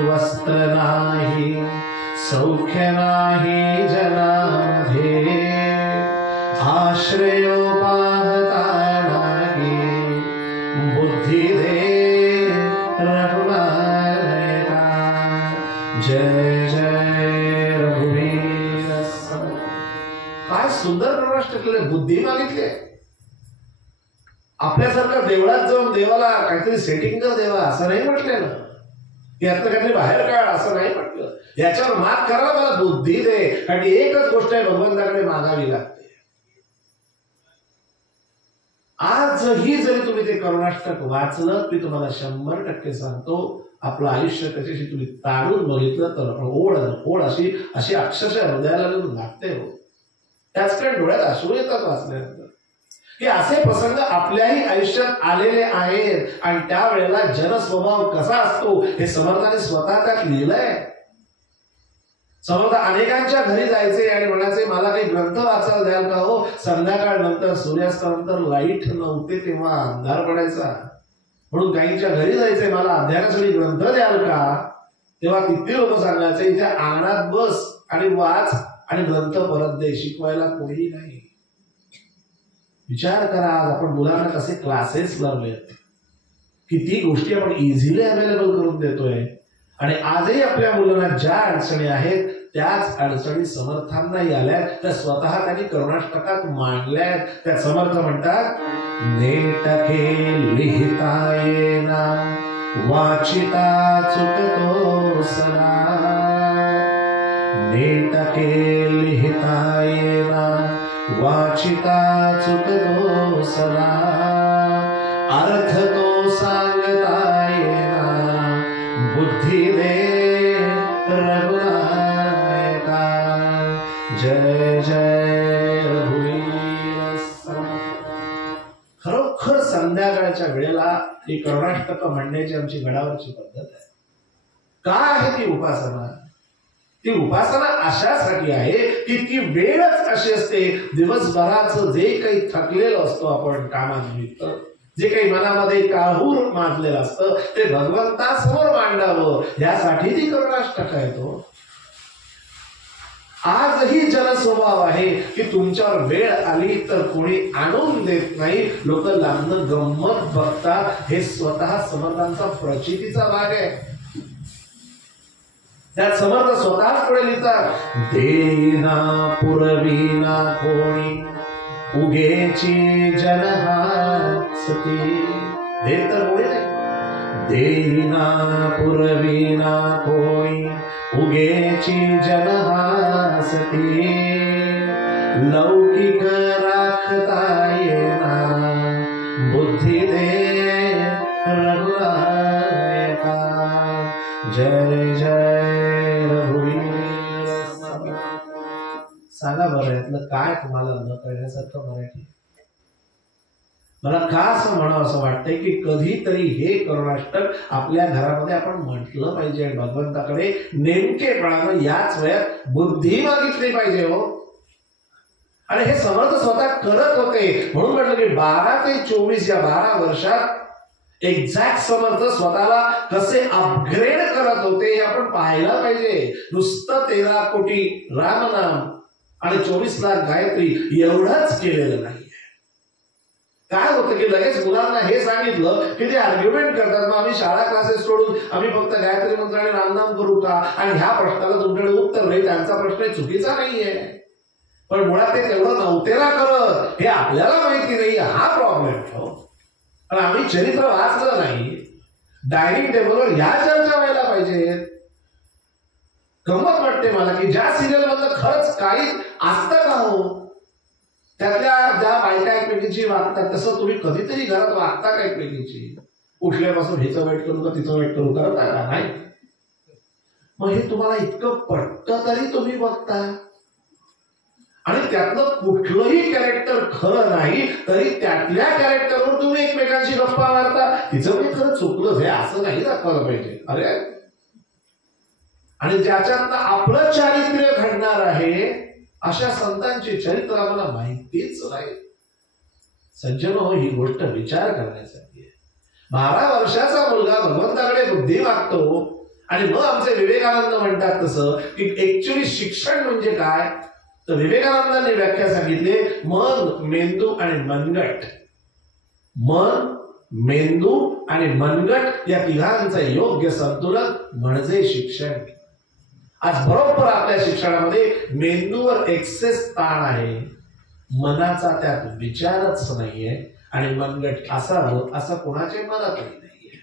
वस्त्र नाही, सौख्य नाही जनामध्ये, आश्रयो पाहता नाही, बुद्धी दे रघुनायका. जय जय रघुवीर. काय सुंदर प्रश्न केले, बुद्धी मागितली. आपल्यासारखं देवळात जाऊन देवाला काहीतरी सेटिंग कर देवा असं नाही म्हटलेलं, यातलं काहीतरी बाहेर काढ असं नाही म्हटलं. याच्यावर मात करायला मला बुद्धी दे. कारण एकच गोष्ट आहे भगवंताकडे मागावी लागते. आजही जरी तुम्ही ते करुणाष्टक वाचलं, मी तुम्हाला 100% सांगतो, आपलं आयुष्य त्याच्याशी तुम्ही ताळून बघितलं तर ओढ अशी अक्षरशः हृदयाला लागते हो. त्याच काही डोळ्यात अश्रू येतात वाचल्यानंतर की असे प्रसंग आपल्याही आयुष्यात आलेले आहेत. आणि त्यावेळेला जनस्वभाव कसा असतो हे समर्थाने स्वतः त्यात लिहिलंय. समर्थ अनेकांच्या घरी जायचे आणि म्हणायचे, मला काही ग्रंथ वाचायला द्याल का हो? संध्याकाळ नंतर, सूर्यास्तानंतर लाईट नव्हते तेव्हा अंधार पडायचा, म्हणून काहींच्या घरी जायचे, मला अध्यानासाठी ग्रंथ द्याल का? तेव्हा किती लोक सांगायचे, इथे अंगणात बस आणि वाच आणि ग्रंथ परत दे, शिकवायला कोणीही नाही. विचार करा, आज आपण मुलांना कसे क्लासेस लावले, किती गोष्टी आपण इझिली अवेलेबल करून देतोय. आणि आजही आपल्या मुलांना ज्या अडचणी आहेत त्याच अडचणी समर्थांनाही आल्यात, त्या स्वतः त्यांनी करुणाष्टकात मांडल्यात. त्या समर्थ म्हणतात, नेटके लिहिता येना, वाचिता चुकतो सरा. नेटके लिहिता येना, वाचिता चुकतो सरा. अर्थ तो सांगता येना, बुद्धी दे रघुनायका. जय जय रघुवीर. खरोखर संध्याकाळच्या वेळेला ही करुणाष्टक म्हणण्याची आमची गडावरची पद्धत आहे. काय आहे ती उपासना? ती उपासना अशासाठी आहे की ती वेळच अशी असते, दिवसभराचं जे काही थकलेलं असतो आपण कामानिमित्त, जे काही मनामध्ये काहूर माजलेलं असतं ते भगवंतासमोर मांडावं, यासाठी ती करुणाष्टक आहे. तो आजही जनस्वभाव आहे की तुमच्यावर वेळ आली तर कोणी आणून देत नाही, लोक लांबन गंमत बघतात. हे स्वतः समर्थांचा प्रचितीचा भाग आहे. त्यात समर्थ स्वतःच पुढे लिहितात, देना पुरविना कोणी उगेची जनहासती. देत तर कोणी नाही. देना पुरविना कोणी उगेची जनहासती. लौकिक राखता येना बुद्धी दे रघुनायका. जय जय रघुवीर. सांगा बरं यातलं काय तुम्हाला न कळण्यासारखं मराठी? मला का असं म्हणावं असं वाटतंय की कधीतरी हे करुणाष्टक आपल्या घरामध्ये आपण म्हटलं पाहिजे आणि भगवंताकडे नेमकेपणानं याच वयात बुद्धी मागितली पाहिजे हो. आणि हे समर्थ स्वतः करत होते म्हणून म्हटलं की 12 ते 24 या 12 वर्षात एक्झॅक्ट समर्थ स्वतःला कसे अपग्रेड करत होते हे आपण पाहायला पाहिजे. नुसतं 13 कोटी रामनाम आणि 24 लाख गायत्री एवढंच केलेलं नाही. काय होतं की लगेच मुलांना हे सांगितलं की ते आर्ग्युमेंट करतात, मग आम्ही शाळा क्लासेस सोडून आम्ही फक्त गायत्री मंत्र आणि रामनाम करू का? आणि ह्या प्रश्नाला तुमच्याकडे उत्तर नाही. त्यांचा प्रश्न चुकीचा नाहीये, पण मुळात ते तेवढं नव्हते ना करत हे आपल्याला माहिती नाही. हा प्रॉब्लेम हो. पण आम्ही चरित्र वाचलं नाही. डायनिंग टेबलवर ह्या चर्चा व्हायला पाहिजेत. गंमत वाटते मला की ज्या सिरियल मधलं खरंच काही असतं का हो, त्यातल्या ज्या बायका एकमेकींची वागतात तसं तुम्ही कधीतरी घरात वागता का एकमेकींची? उठल्यापासून हिचं वाईट करू का तिचं वाईट करू करता का? नाही. मग हे तुम्हाला इतकं पटतं तरी तुम्ही बघता. आणि त्यातलं कुठलंही कॅरेक्टर खरं नाही तरी त्यातल्या कॅरेक्टरवर तुम्ही एकमेकांशी गप्पा मारता. तिचं म्हणजे खरं चुकलं हे असं नाही दाखवायला पाहिजे. अरे आणि ज्याच्यातनं आपलं चारित्र्य घडणार आहे अशा संतांची चरित्र आम्हाला माहितीच नाही. सज्जनो, ही गोष्ट विचार करण्यासाठी आहे. 12 वर्षाचा मुलगा भगवंताकडे बुद्धी मागतो आणि मग आमचे विवेकानंद म्हणतात तसं की ऍक्च्युअली शिक्षण म्हणजे काय? तर विवेकानंदांनी व्याख्या सांगितली, मन, मेंदू आणि मनगट. मन, मेंदू आणि मनगट या तिघांचं योग्य संतुलन म्हणजे शिक्षण. आज बरोबर आपल्या शिक्षणामध्ये मेंदूवर एक्सेस ताण आहे, मनाचा त्यात विचारच नाहीये आणि मनगट असावं असं कोणाचे मनातही नाहीये.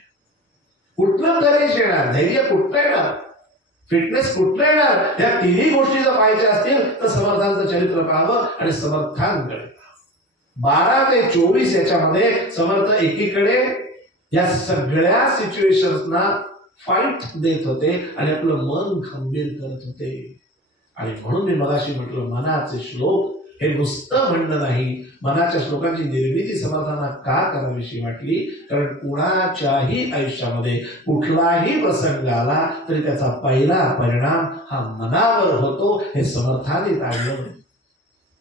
कुठलं करेज येणार, धैर्य कुठलं येणार, फिटनेस कुठलं येणार? या तिन्ही गोष्टी जर पाहायच्या असतील तर समर्थांचं चरित्र पाहावं आणि समर्थांकडे पाहावं. 12 ते 24 याच्यामध्ये समर्थ एकीकडे या सगळ्या सिच्युएशन्सना फाईट देत होते आणि आपलं मन खंबीर करत होते. आणि म्हणून मी मगाशी म्हटलं मनाचे श्लोक हे नुसतं म्हणणं नाही. मनाच्या श्लोकांची निर्मिती समर्थांना का करावीशी वाटली? कारण कुणाच्याही आयुष्यामध्ये कुठलाही प्रसंग आला तरी त्याचा पहिला परिणाम हा मनावर होतो हे समर्थांनी टाळलं.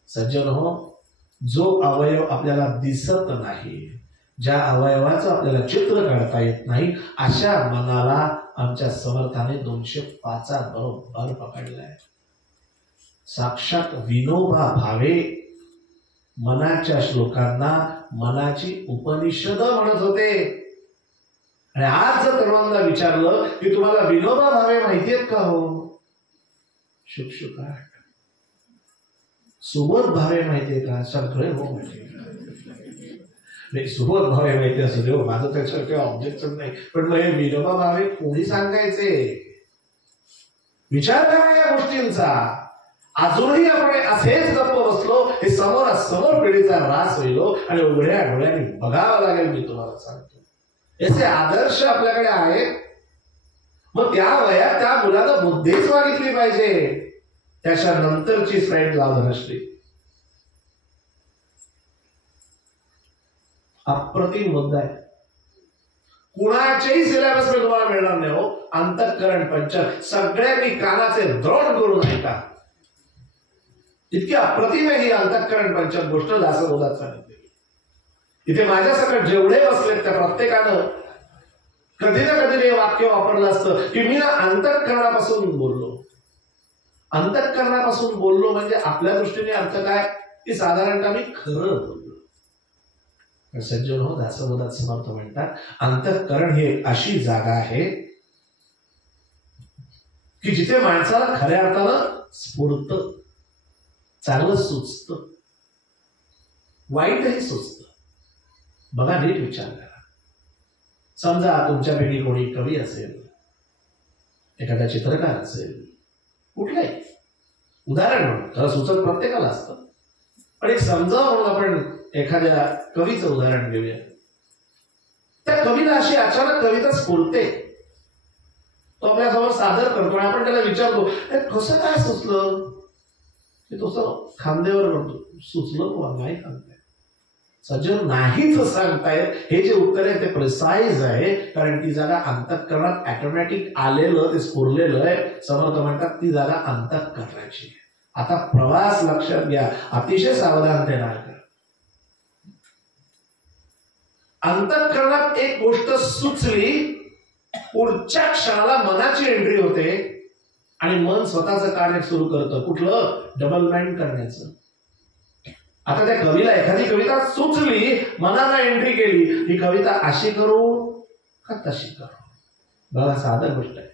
सज्जन हो, जो अवयव आपल्याला दिसत नाही, ज्या अवयवाचं आपल्याला चित्र काढता येत नाही, अशा मनाला आमच्या समर्थाने 205 बरोबर पकडलाय. साक्षात विनोबा भावे मनाच्या श्लोकांना मनाची उपनिषद म्हणत होते. आणि आज जर तरुणांना विचारलं की तुम्हाला विनोबा भावे माहिती आहेत का हो? शुकशुकाट. सुबोध भावे माहितीये का? सगळे हो माहिती. सुबोध भावे माहिती असू दे, माझं त्याच्यावर काही ऑब्जेक्शन नाही, पण मग हे विनोबा भावे कोणी सांगायचे? विचार करा या गोष्टींचा. अजूनही आपण असेच गप्प बसलो, हे समोर पिढीचा रास होईल आणि उघड्या डोळ्यांनी बघावं लागेल. मी तुम्हाला सांगतो याचे आदर्श आपल्याकडे आहेत. मग त्या वयात त्या मुलाला बुद्धीच मागितली पाहिजे. त्याच्या नंतरची स्लाइड लाव धनश्री. अप्रतिम मुद्दा आहे. कुणाच्याही सिलेबस मध्ये तुम्हाला मिळणार नाही हो. अंतःकरण पंचक सगळ्यांनी कानाचे द्रोण करून ऐका. इतकी अप्रतिम आहे ही अंतःकरण पंचक गोष्ट दासबोधात सांगितली. इथे माझ्या सकट जेवढे बसलेत त्या प्रत्येकानं कधी ना कधी हे वाक्य वापरलं असतं की मी ना अंतःकरणापासून बोललो. अंतःकरणापासून बोललो म्हणजे आपल्या दृष्टीने अर्थ काय की साधारणतः मी खरं बोललो. सज्जन हो, दासबोधात समर्थ म्हणतात अंतःकरण ही अशी जागा आहे की जिथे माणसाला खऱ्या अर्थानं स्फुरतं, चांगलं सुचतं, वाईटही सुचतं. बघा, नीट विचार करा. समजा तुमच्यापैकी कोणी कवी असेल, एखादा चित्रकार असेल, कुठलाही उदाहरण म्हणून, खरं सुचत प्रत्येकाला असतं, पण एक समजा म्हणून आपण एखाद्या कवीचं उदाहरण घेऊया. त्या कवीला अशी अचानक कविता स्फुरते, तो आपल्यासमोर सादर करतो आणि आपण त्याला विचारतो कसं काय सुचलं, की तसं खांद्यावर म्हणतो सुचलं नाही सांगताय. सज्जन नाहीच सांगतायत. हे जे उत्तर आहे ते प्रिसाइज आहे, कारण ती जागा अंतःकरणात ऑटोमॅटिक आलेलं, ते स्फुरलेलं आहे. समर्थ म्हणतात ती जागा अंतःकरणाची. आता प्रवास लक्षात घ्या, अतिशय सावधानतेने ऐका. अंतःकरणात एक गोष्ट सुचली, पुढच्या क्षणाला मनाची एंट्री होते आणि मन स्वतःचं कार्य सुरू करतं. कुठलं? डबल माइंड करण्याचं. आता त्या कवीला एखादी कविता सुचली, मनाला एंट्री केली, ही कविता अशी करू का तशी करू? बघा, साधं गोष्ट आहे.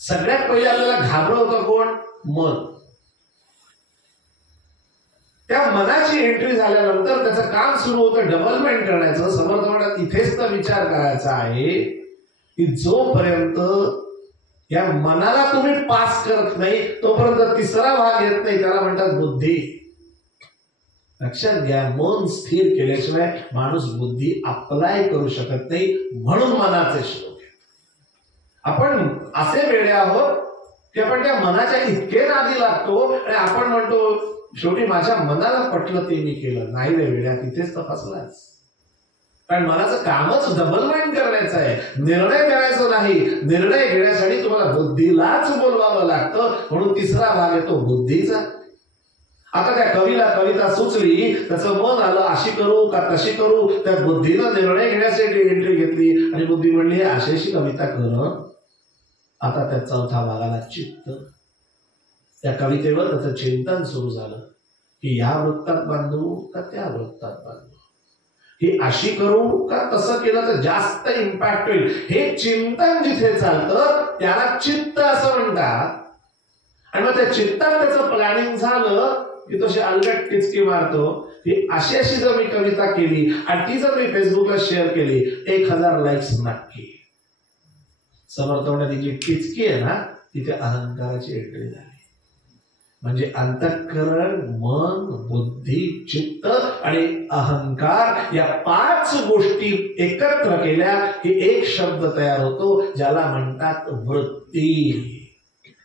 सगळ्यात पहिले आपल्याला घाबरवतं कोण? मन. त्या मनाची एंट्री झाल्यानंतर त्याचं काम सुरू होतं डबल माइंड करण्याचं. समर्थ म्हणतात इथेच तर विचार करायचा आहे की जोपर्यंत या मनाला तुम्ही पास करत नाही तोपर्यंत तिसरा भाग येत नाही, त्याला म्हणतात बुद्धी. लक्षात घ्या, मन स्थिर केल्याशिवाय माणूस बुद्धी अप्लाय करू शकत नाही. म्हणून मनाचे श्लोक. आपण असे वेडे आहोत की आपण त्या मनाच्या इतके नादी लागतो आणि आपण म्हणतो शेवटी माझ्या मनाला पटलं ते मी केलं. नाही रे वेड्या, तिथेच तपासलाच. कारण मनाचं कामच डबल माइंड करायचं आहे, निर्णय करायचा नाही. निर्णय घेण्यासाठी तुम्हाला बुद्धीलाच बोलवावं लागतं. म्हणून तिसरा भाग येतो बुद्धीचा. आता त्या कवीला कविता सुचली, त्याचं मन आलं अशी करू का तशी करू, त्या बुद्धीनं निर्णय घेण्यासाठी एंट्री घेतली आणि बुद्धी म्हणली अशीशी कविता कर. आता त्या चौथा भागाला चित्त. त्या कवितेवर त्याचं चिंतन सुरू झालं की या वृत्तात बांधू का त्या वृत्तात बांधू, ही अशी करू का तसं केलं तर जास्त इम्पॅक्ट होईल. हे चिंतन जिथे चालतं त्याला चित्त असं म्हणतात. आणि मग त्या चित्तात त्याचं प्लॅनिंग झालं की तशी अलगट टिचकी मारतो की अशी अशी जर मी कविता केली आणि ती जर मी फेसबुकला शेअर केली 1000 लाईक्स नक्की. समर्थ म्हणतात जी टिचकी आहे ना तिथे अहंकाराची एंट्री झाली. म्हणजे अंतःकरण, मन, बुद्धी, चित्त आणि अहंकार या 5 गोष्टी एकत्र केल्या की एक शब्द तयार होतो ज्याला म्हणतात वृत्ती.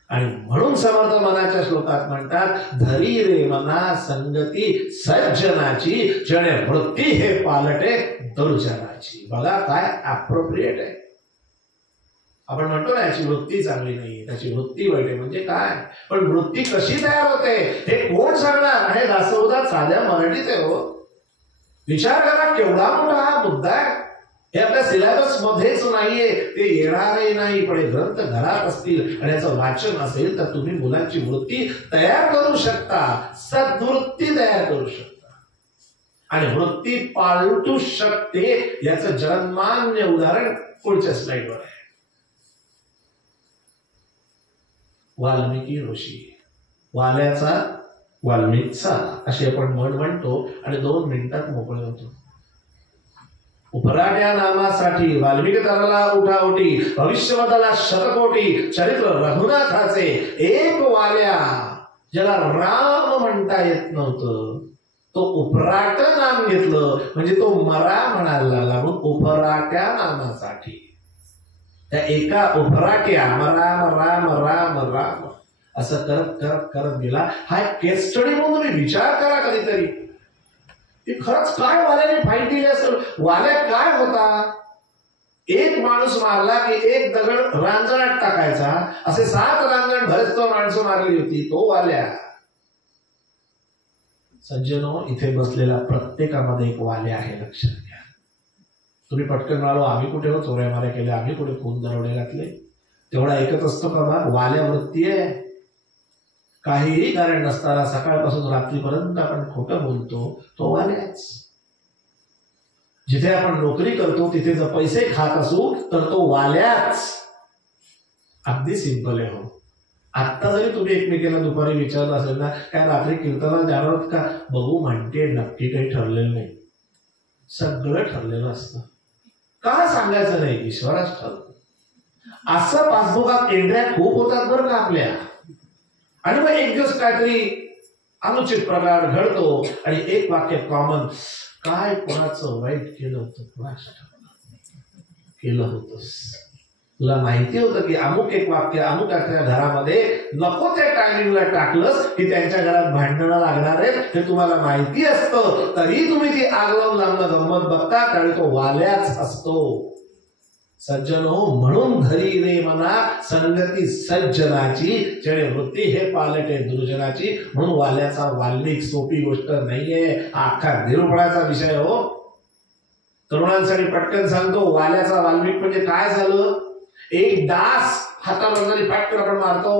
आणि म्हणून समर्थ मनाच्या श्लोकात म्हणतात धरी रे मना संगती सज्जनाची, जणे वृत्ती हे पालटे दुर्जनाची. बघा काय अप्रोप्रिएट आहे. आपण म्हणतो ना याची वृत्ती चांगली नाही, त्याची वृत्ती वाईट आहे. म्हणजे काय? पण वृत्ती कशी तयार होते हे कोण सांगणार? हे दासबोधात साध्या मराठीत आहे हो. विचार करा केवढा मोठा हा मुद्दा आहे. हे आपल्या सिलेबस मध्येच नाहीये, ते येणारही नाही. पण हे ग्रंथ घरात असतील आणि याचं वाचन असेल तर तुम्ही मुलांची वृत्ती तयार करू शकता, सद्वृत्ती तयार करू शकता आणि वृत्ती पालटू शकते. याचं जन्मान्य उदाहरण पुढच्या स्लाइडवर आहे. वाल्मिकी ऋषी. वाल्याचा वाल्मिकचा अशी आपण म्हण म्हणतो आणि 2 मिनिटात मोकळे होतो. उपराट्या नामासाठी वाल्मिकी तराला उठावटी, भविष्यवदाला शतकोटी, चरित्र रघुनाथाचे एक वाल्या ज्याला राम म्हणता येत नव्हतं तो उपराट नाम घेतलं. म्हणजे तो मरा म्हणायला लागला. म्हणून उपराट्या नामासाठी त्या एका उपराट्या राम राम राम राम असं करत करत करत गेला. हा एक केस स्टडी म्हणून तुम्ही विचार करा कधीतरी की खरंच काय वाल्याने फाईट दिली असेल. वाल्या काय होता? एक माणूस मारला की एक दगड रांजणात टाकायचा, असे 7 रांजण बरेच माणसं मारली होती. तो वाल्या. सज्जनो, इथे बसलेला प्रत्येकामध्ये एक वाल्या आहे, लक्षात घ्या. तुम्ही पटकन म्हणालो आम्ही कुठे हो चोऱ्या माऱ्या केल्या, आम्ही कुठे खून दरोडे घातले, तेवढा एकच असतो का? वाल्या वृत्ती आहे. काहीही कारण नसताना सकाळपासून रात्रीपर्यंत आपण खोटं बोलतो, तो वाल्याच. जिथे आपण नोकरी करतो तिथे जर पैसे खात असू तर तो वाल्याच. अगदी सिंपल आहे. हो, आत्ता जरी तुम्ही एकमेकांना दुपारी विचारलं असेल ना, काय रात्री कीर्तनाला जाणार आहोत का, बघू म्हणते, नक्की काही ठरलेलं नाही. सगळं ठरलेलं असतं. का सांगायचं नाही, ईश्वराच ठरतो. असं पासबुकात एंट्र्या खूप होतात बरं का आपल्या. आणि मग एक दिवस काहीतरी अनुचित प्रकार घडतो आणि एक वाक्य कॉमन, काय कोणाचं वाईट केलं होतं, केलं होतंस. तुला माहिती होतं की अमुक एक वाक्य अमुक एका घरामध्ये नको त्या टायमिंगला टाकलंस की त्यांच्या घरात भांडणं लागणार आहेत, हे तुम्हाला माहिती असतं, तरी तुम्ही ती आग लावून लांबणं गंमत बघता, कारण तो वाल्याच असतो. सज्जनो म्हणून धरी रे मना संगती सज्जनाची, जेणे वृत्ती हे पालटे दुर्जनाची. म्हणून वाल्याचा वाल्मिक सोपी गोष्ट नाहीये. अख्खा निरूपणाचा विषय. हो, तरुणांसाठी पटकन सांगतो, वाल्याचा वाल्मिक म्हणजे काय झालं. एक डास हाताला जरी पटकन आपण मारतो.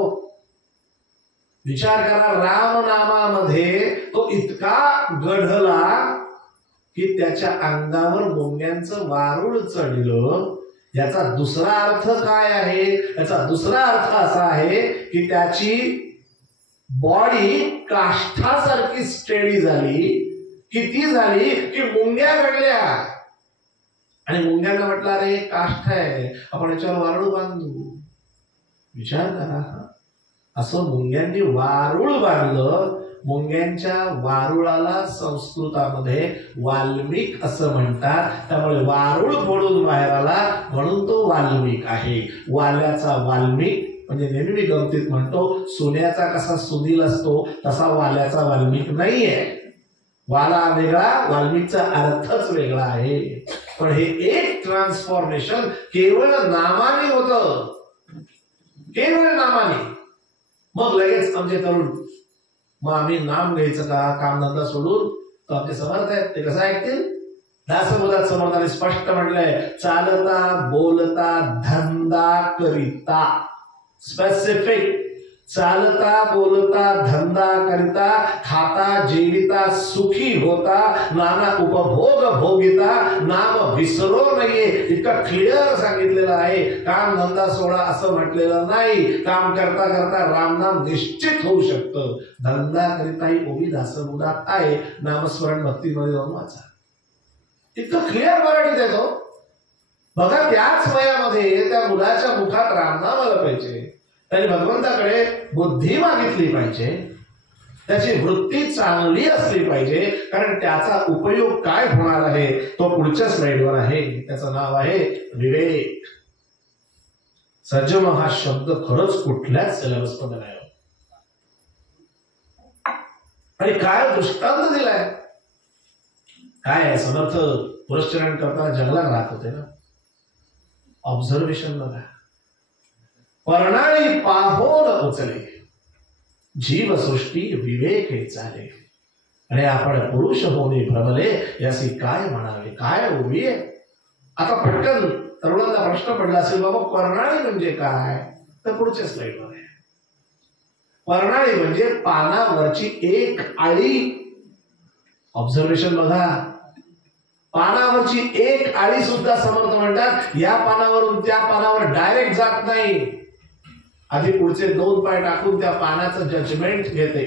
विचार करा, राम नामामध्ये तो इतका गढला की त्याच्या अंगावर मुंग्यांचं वारुळ चढलं. याचा दुसरा अर्थ काय आहे. याचा दुसरा अर्थ असा आहे की त्याची बॉडी काष्ठासारखी स्टेडी झाली. किती झाली की मुंग्या घडल्या. आणि मुंग्यांना म्हटलं, अरे काष्ठ आहे, आपण याच्यावर वारुळ बांधू. विचार करा, असं मुंग्यांनी वारुळ बांधलं. मुंग्यांच्या वारुळाला संस्कृतामध्ये वाल्मिक असं म्हणतात. त्यामुळे वारुळ फोडून बाहेर आला म्हणून तो वाल्मिक आहे. वाल्याचा वाल्मिक म्हणजे नेहमी मी गमतीत म्हणतो, सोन्याचा कसा सुनील असतो तसा वाल्याचा वाल्मिक नाहीये. वाला वेगळा, वाल्मिकचा अर्थच वेगळा आहे. पण हे एक ट्रान्सफॉर्मेशन केवळ नामाने होतं, केवळ नामाने. मग लगेच आमचे तरुण, मग आम्ही नाम घ्यायचं का कामधंदा सोडून, तर आमचे समर्थ आहेत, ते कसं ऐकतील. दासबोधात समर्थाने स्पष्ट म्हटलंय, चालता बोलता धंदा करिता. स्पेसिफिक. चालता बोलता धंदा करिता, खाता जेविता सुखी होता, नाना उपभोग भोगिता, नाम विसरो नाहीये. इतकं क्लिअर सांगितलेलं आहे. काम धंदा सोडा असं म्हटलेलं नाही. काम करता करता रामनाम निश्चित होऊ शकतं. धंदा करिताही ओवी दासबोधात आहे. नामस्मरण भक्तीमध्ये जाऊन वाचा. इतकं क्लिअर मराठीत येतो. बघा, त्याच वयामध्ये त्या मुलाच्या मुखात रामनाम आलं पाहिजे. त्याने भगवंताकडे बुद्धी मागितली पाहिजे. त्याची वृत्ती चांगली असली पाहिजे. कारण त्याचा उपयोग काय होणार आहे तो पुढच्या स्लाइडवर आहे. त्याचं नाव आहे विवेक. सज्जन हा शब्द खरंच कुठल्याच सिलेबस मध्ये नाही. आणि काय दृष्टांत दिलाय. काय समर्थ पुरस्चरण करताना जंगलात राहत होते ना. ऑब्झर्वेशन बघा. पर्णाळी पाहोन उचले, जीवसृष्टी विवेके चाले. आणि आपण पुरुष होणे भ्रमले, यासी काय म्हणावे. काय उभी आहे. आता पटकन तरुणांना प्रश्न पडला असेल, बाबा पर्णाळी म्हणजे काय, तर पुढच्या स्लाइडवर आहे. पर्णाळी म्हणजे पानावरची एक आळी. ऑब्झर्वेशन बघा. पानावरची एक आळी सुद्धा समर्थ म्हणतात या पानावरून त्या पानावर डायरेक्ट जात नाही. आधी पुढचे 2 पाय टाकून त्या पानाचं जजमेंट घेते.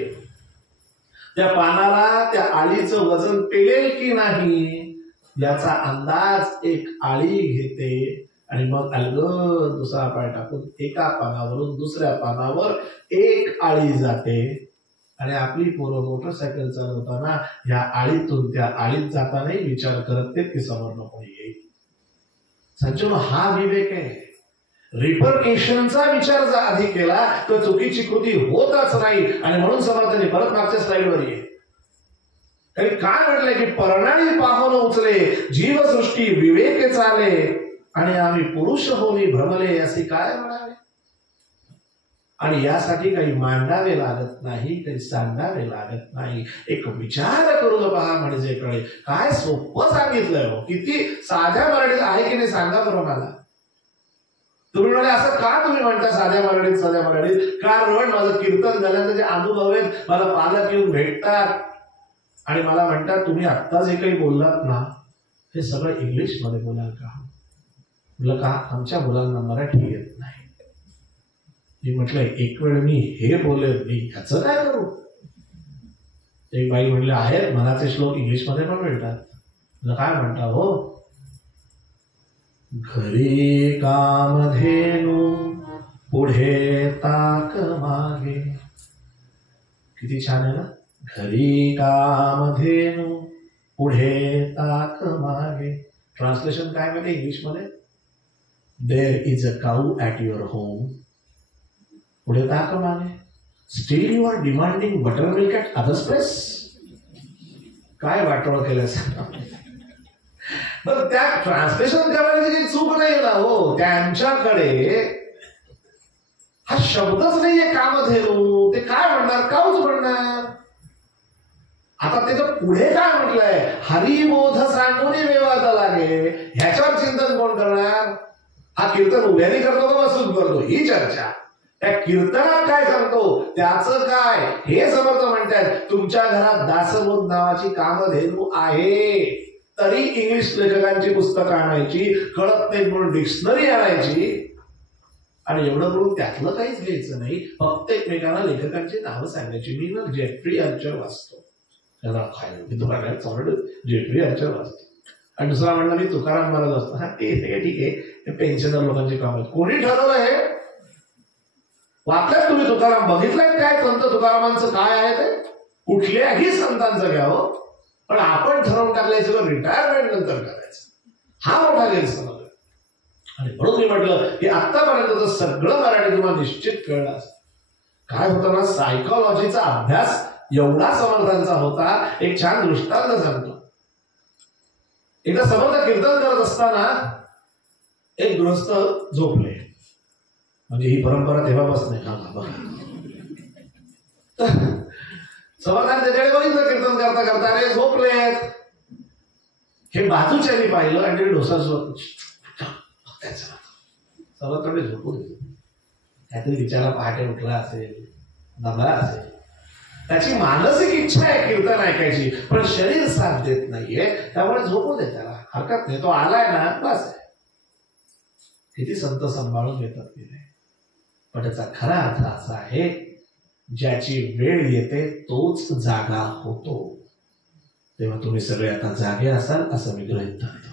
त्या पानाला त्या आळीचं वजन पेलेल की नाही याचा अंदाज एक आळी घेते. आणि मग अलगद दुसरा पाय टाकून एका पानावरून दुसऱ्या पानावर एक आळी जाते. आणि आपली पोरं मोटरसायकल चालवताना या आळीतून त्या आळीत जातानाही विचार करत ते की समोर नको येईल. सज्जनो, हा विवेक आहे. रिपरकेशनचा विचार जर आधी केला तर चुकीची कृती होतच नाही. आणि म्हणून समर्थाने परत मागच्या स्लाइडवर ये. काय म्हटलंय की पर्णाळी पाहोन उचले, जीवसृष्टी विवेक चाले, आणि आम्ही पुरुष होणी भ्रमले, असे काय म्हणावे. आणि यासाठी काही मांडावे लागत नाही, काही सांगावे लागत नाही. एक विचार करून पहा म्हणजे कळेल. काय सोपं सांगितलंय हो. किती साध्या मराठीत आहे की नाही सांगा बरं मला. तुम्ही म्हणाले असं का तुम्ही म्हणता साध्या मराठीत? कारण माझं कीर्तन झाल्यानंतर जे अनुभव आहेत मला पालक येऊन भेटतात आणि मला म्हणतात तुम्ही आत्ता जे काही बोललात ना हे सगळं इंग्लिश मध्ये बोलाल का? म्हटलं का आमच्या मुलांना मराठी येत नाही. मी म्हटलं एक वेळ मी हे बोलेल मी ह्याचं काय करू? एक बाई म्हणले आहेत मनाचे श्लोक इंग्लिश मध्ये पण मिळतात. काय म्हणता हो? घरी कामधेनु पुढे ताक मागे. किती छान आहे ना. घरी कामधेनु पुढे ताक मागे. ट्रान्सलेशन काय माहिती इंग्लिश मध्ये? There is a cow at your home. पुढे ताक मागे. Still you are demanding butter milk at others place. काय वाटोळ केलं बरं. त्या ट्रान्सलेशन करायची काही चूक नाही ना हो. त्यांच्याकडे हा शब्दच नाहीये कामधेनु. ते काय म्हणणार? काऊच म्हणणार. आता त्याचं पुढे काय म्हटलंय? हरिबोध सांगून वेवाद लागे. ह्याच्यावर चिंतन कोण करणार? हा कीर्तन उभ्याने करतो का बसून करतो ही चर्चा. त्या कीर्तनात काय सांगतो त्याचं काय हे समर्थ म्हणतात. तुमच्या घरात दासबोध नावाची कामधेनु आहे तरी इंग्लिश लेखकांची पुस्तकं आणायची, कळत नाही म्हणून डिक्शनरी आणायची आणि एवढं करून त्यातलं काहीच घ्यायचं नाही. फक्त एकमेकांना लेखकांची नावं सांगायची. मी ना जेफ्री आर्चर वाचतो. त्याला जेफ्री आर्चर वाचतो आणि दुसरा म्हणला मी तुकाराम महाराज वाचतो. हा ते ठीक आहे पेन्शनर लोकांची काम आहेत. कोणी ठरवलं हे? वाचल्यात तुम्ही तुकाराम? बघितलंय काय संत तुकारामांचं काय आहे ते? कुठल्याही संतांचं घ्या हो. पण आपण ठरवून टाकलंय सगळं रिटायरमेंट नंतर करायचं. हा मोठा गैरसमज आहे. आणि म्हणून मी म्हटलं की आतापर्यंत सगळं मराठी तुम्हाला निश्चित कळलं असतं. काय होतं ना सायकोलॉजीचा अभ्यास एवढा समर्थांचा होता. एक छान दृष्टांत सांगतो. एकदा समर्थ कीर्तन करत असताना एक गृहस्थ झोपले. म्हणजे ही परंपरा तेव्हापासून आहे. समर्थांनी त्याच्याकडे बघितलं कीर्तन करता करता अरे झोपलेत. हे बाजूच्यानी पाहिलं आणि ढोसा समर्थांकडे झोपू दे. काहीतरी बिचारा पहाटे उठला असेल, दमला असेल. त्याची मानसिक इच्छा आहे कीर्तन ऐकायची पण शरीर साथ देत नाहीये. त्यामुळे झोपू दे त्याला, हरकत नाही. तो आलाय ना बस आहे. किती संत सांभाळून घेतात की नाही. पण त्याचा खरा अर्थ असा आहे ज्याची वेळ येते तोच जागा होतो. तेव्हा तुम्ही सगळे आता जागे असाल असं मी गृहीत धरतो.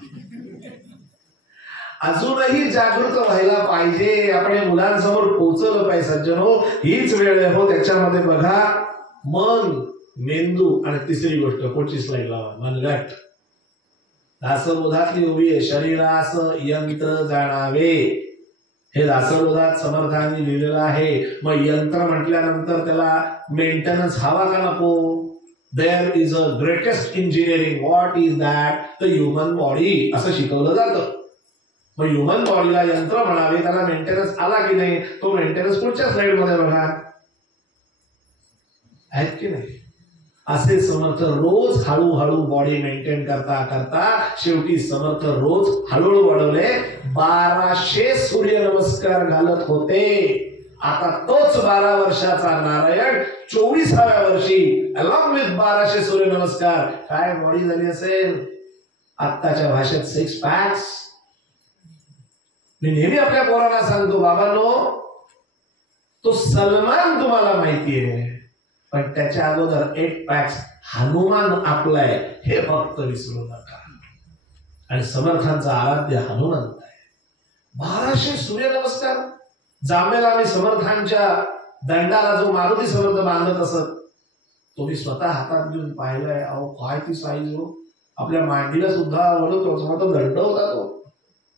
अजूनही जागृत व्हायला पाहिजे. आपण मुलांसमोर पोहोचवलं पाहिजे. सज्जनो हीच वेळ आहे हो. त्याच्यामध्ये बघा मन, मेंदू आणि तिसरी गोष्ट पुढची स्लाइड लावा मनगट. दासबोधातली उभी आहे. शरीरास यंत्र जाणावे हे दासबोधात समर्थांनी लिहिलेलं आहे. मग यंत्र म्हटल्यानंतर त्याला मेंटेनन्स हवा का नको? There is a greatest engineering. What is that? The human body असं शिकवलं जातं. मग ह्युमन बॉडीला यंत्र म्हणावे, त्याला मेंटेनन्स आला की नाही? तो मेंटेनन्स पुढच्या स्लाइड मध्ये बघा आहेत की नाही. असे समर्थ रोज हळूहळू बॉडी मेंटेन करता करता शेवटी समर्थ रोज हळूहळू वाढवले. 1200 सूर्यनमस्कार घालत होते. आता तोच 12 वर्षाचा नारायण 24व्या वर्षी अलॉंग विथ 1200 सूर्यनमस्कार काय बॉडी झाली असेल. आत्ताच्या भाषेत 6 पॅक्स. मी नेहमी आपल्या पोरांना सांगतो बाबांनो तो सलमान तुम्हाला माहितीये पण त्याच्या अगोदर 8 पॅक्स हनुमान आपलाय हे फक्त विसरू नका. आणि समर्थांचा आराध्य हनुमंत आहे. 1200 सूर्यनमस्कार जामेला आम्ही समर्थांच्या दंडाला जो मारुती समर्थ बांधत असत तो मी स्वतः हातात घेऊन पाहिलाय. अहो काय ती साईज हो. आपल्या मांडीला सुद्धा वळतो दंड होता तो.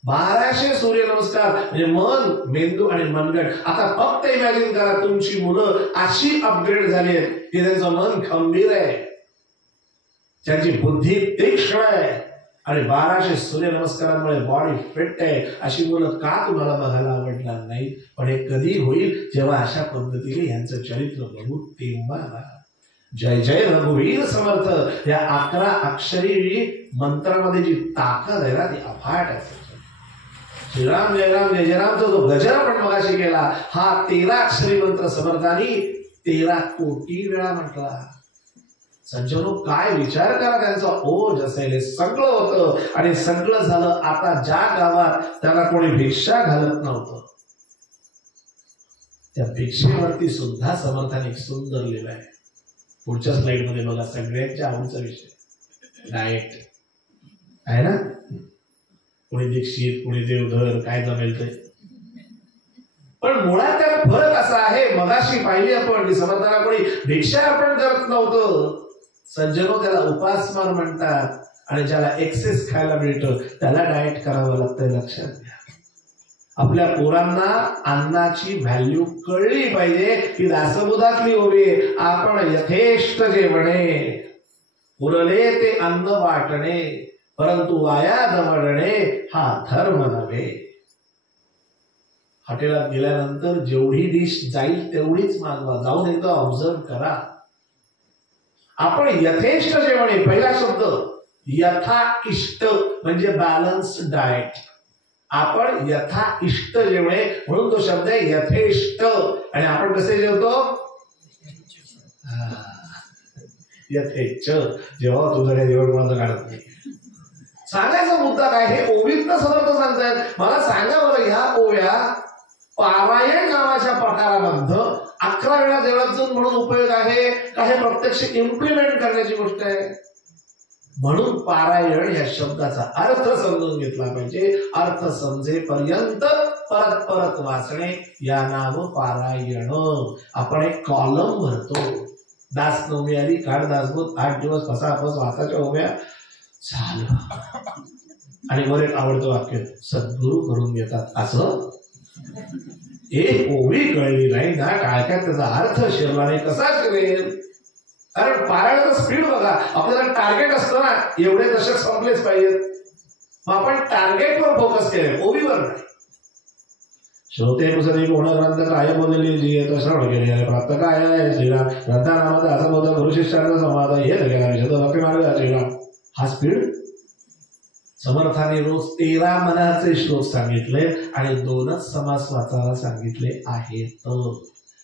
1200 सूर्यनमस्कार म्हणजे मन, मेंदू आणि मनगट. आता फक्त इमॅजिन करा तुमची मुलं अशी अपग्रेड झाली आहेत की त्यांचं मन खंबीर आहे, त्यांची बुद्धी तीक्ष्ण आहे आणि 1200 सूर्यनमस्कारांमुळे बॉडी फिट आहे. अशी मुलं का तुम्हाला बघायला आवडणार नाही? पण हे कधी होईल जेव्हा अशा पद्धतीने यांचं चरित्र बघू तेव्हा. जय जय रघुवीर समर्थ या 11 अक्षरी मंत्रामध्ये जी ताकद आहे ना ती अफाट आहे. श्रीराम जयराम जय जयरामचा जो गजर आपण मगाशी केला हा 13 अक्षरी मंत्र समर्थांनी 13 कोटी वेळा म्हटला. सज्जनो काय विचार करा त्यांचा ओझ असेल. हे सगळं होतं आणि सगळं झालं आता ज्या गावात त्याला कोणी भिक्षा घालत नव्हतं त्या भिक्षेवरती सुद्धा समर्थाने एक सुंदर लिहिलं आहे. पुढच्या स्लाइड मध्ये बघा, सगळ्यांच्या आवडीचा विषय डाएट आहे ना. कोणी दीक्षित कोणी देवधर काय जमेल ते, पण मुळात त्याला फरक असा आहे. मगाशी पाहिली आपण की समर्थाला कोणी भिक्षा अर्पण करत नव्हतं. सज्जनो त्याला उपासमार म्हणतात आणि ज्याला एक्सेस खायला मिळतं त्याला डाएट करावं लागतं. लक्षात घ्या. आपल्या पोरांना अन्नाची व्हॅल्यू कळली पाहिजे की दासबोधातली ओवी आपण यथेष्ट जेवणे उरले ते अन्न वाटणे परंतु वाया दवडणे हा धर्म नव्हे. हॉटेलात गेल्यानंतर जेवढी डिश जाईल तेवढीच मागवा. जाऊन एकदा ऑब्झर्व करा. आपण यथेष्ट जेवणे, पहिला शब्द यथा इष्ट म्हणजे बॅलन्स डाएट. आपण यथा इष्ट जेवणे म्हणून तो शब्द आहे यथेष्ट. आणि आपण कसे जेवतो? यथेच्छ. जेव्हा तुझं काही जेवण कोणाचं काढत नाही. सांगायचा मुद्दा काय, हे ओवीत समर्थ सांगतायत. मला सांगा बरं, ह्या ओव्या पारायण नावाच्या प्रकारामध्ये 11 वेळा देवळात जाऊन म्हणून उपयोग आहे का हे प्रत्यक्ष इम्प्लिमेंट करण्याची गोष्ट आहे? म्हणून पारायण या शब्दाचा अर्थ समजून घेतला पाहिजे. अर्थ समजेपर्यंत परत परत वाचणे या नाव पारायण. आपण एक कॉलम भरतो. दासनवमी आली, काढ दासबोध, 8 दिवस फसाफस वाचाच्या उभ्या झालं. आणि वर एक आवडतं वाक्य, सद्गुरू करून घेतात. असं एक ओवी कळली नाही ना काय काय त्याचा अर्थ शिरला कसा शिरेल? कारण पारायणाचं स्पीड बघा. आपल्याला टार्गेट असतं ना, एवढे दशक संपलेच पाहिजेत. मग आपण टार्गेटवर फोकस केले, ओवीवर नाही. श्रोते पुसरी पूर्ण ग्रंथ काय बोललेली जी आहे तो श्रवण केले प्राप्त काय आहे श्रीराम ग्रंथानामध्ये असं बोलतो गुरुशिष्यांचा संवाद हे गेला विषय भक्ती मार्ग श्रीराम. हा स्पीड. समर्थाने रोज 13 मनाचे श्लोक सांगितले आणि 2च समास वाचायला सांगितले आहेत.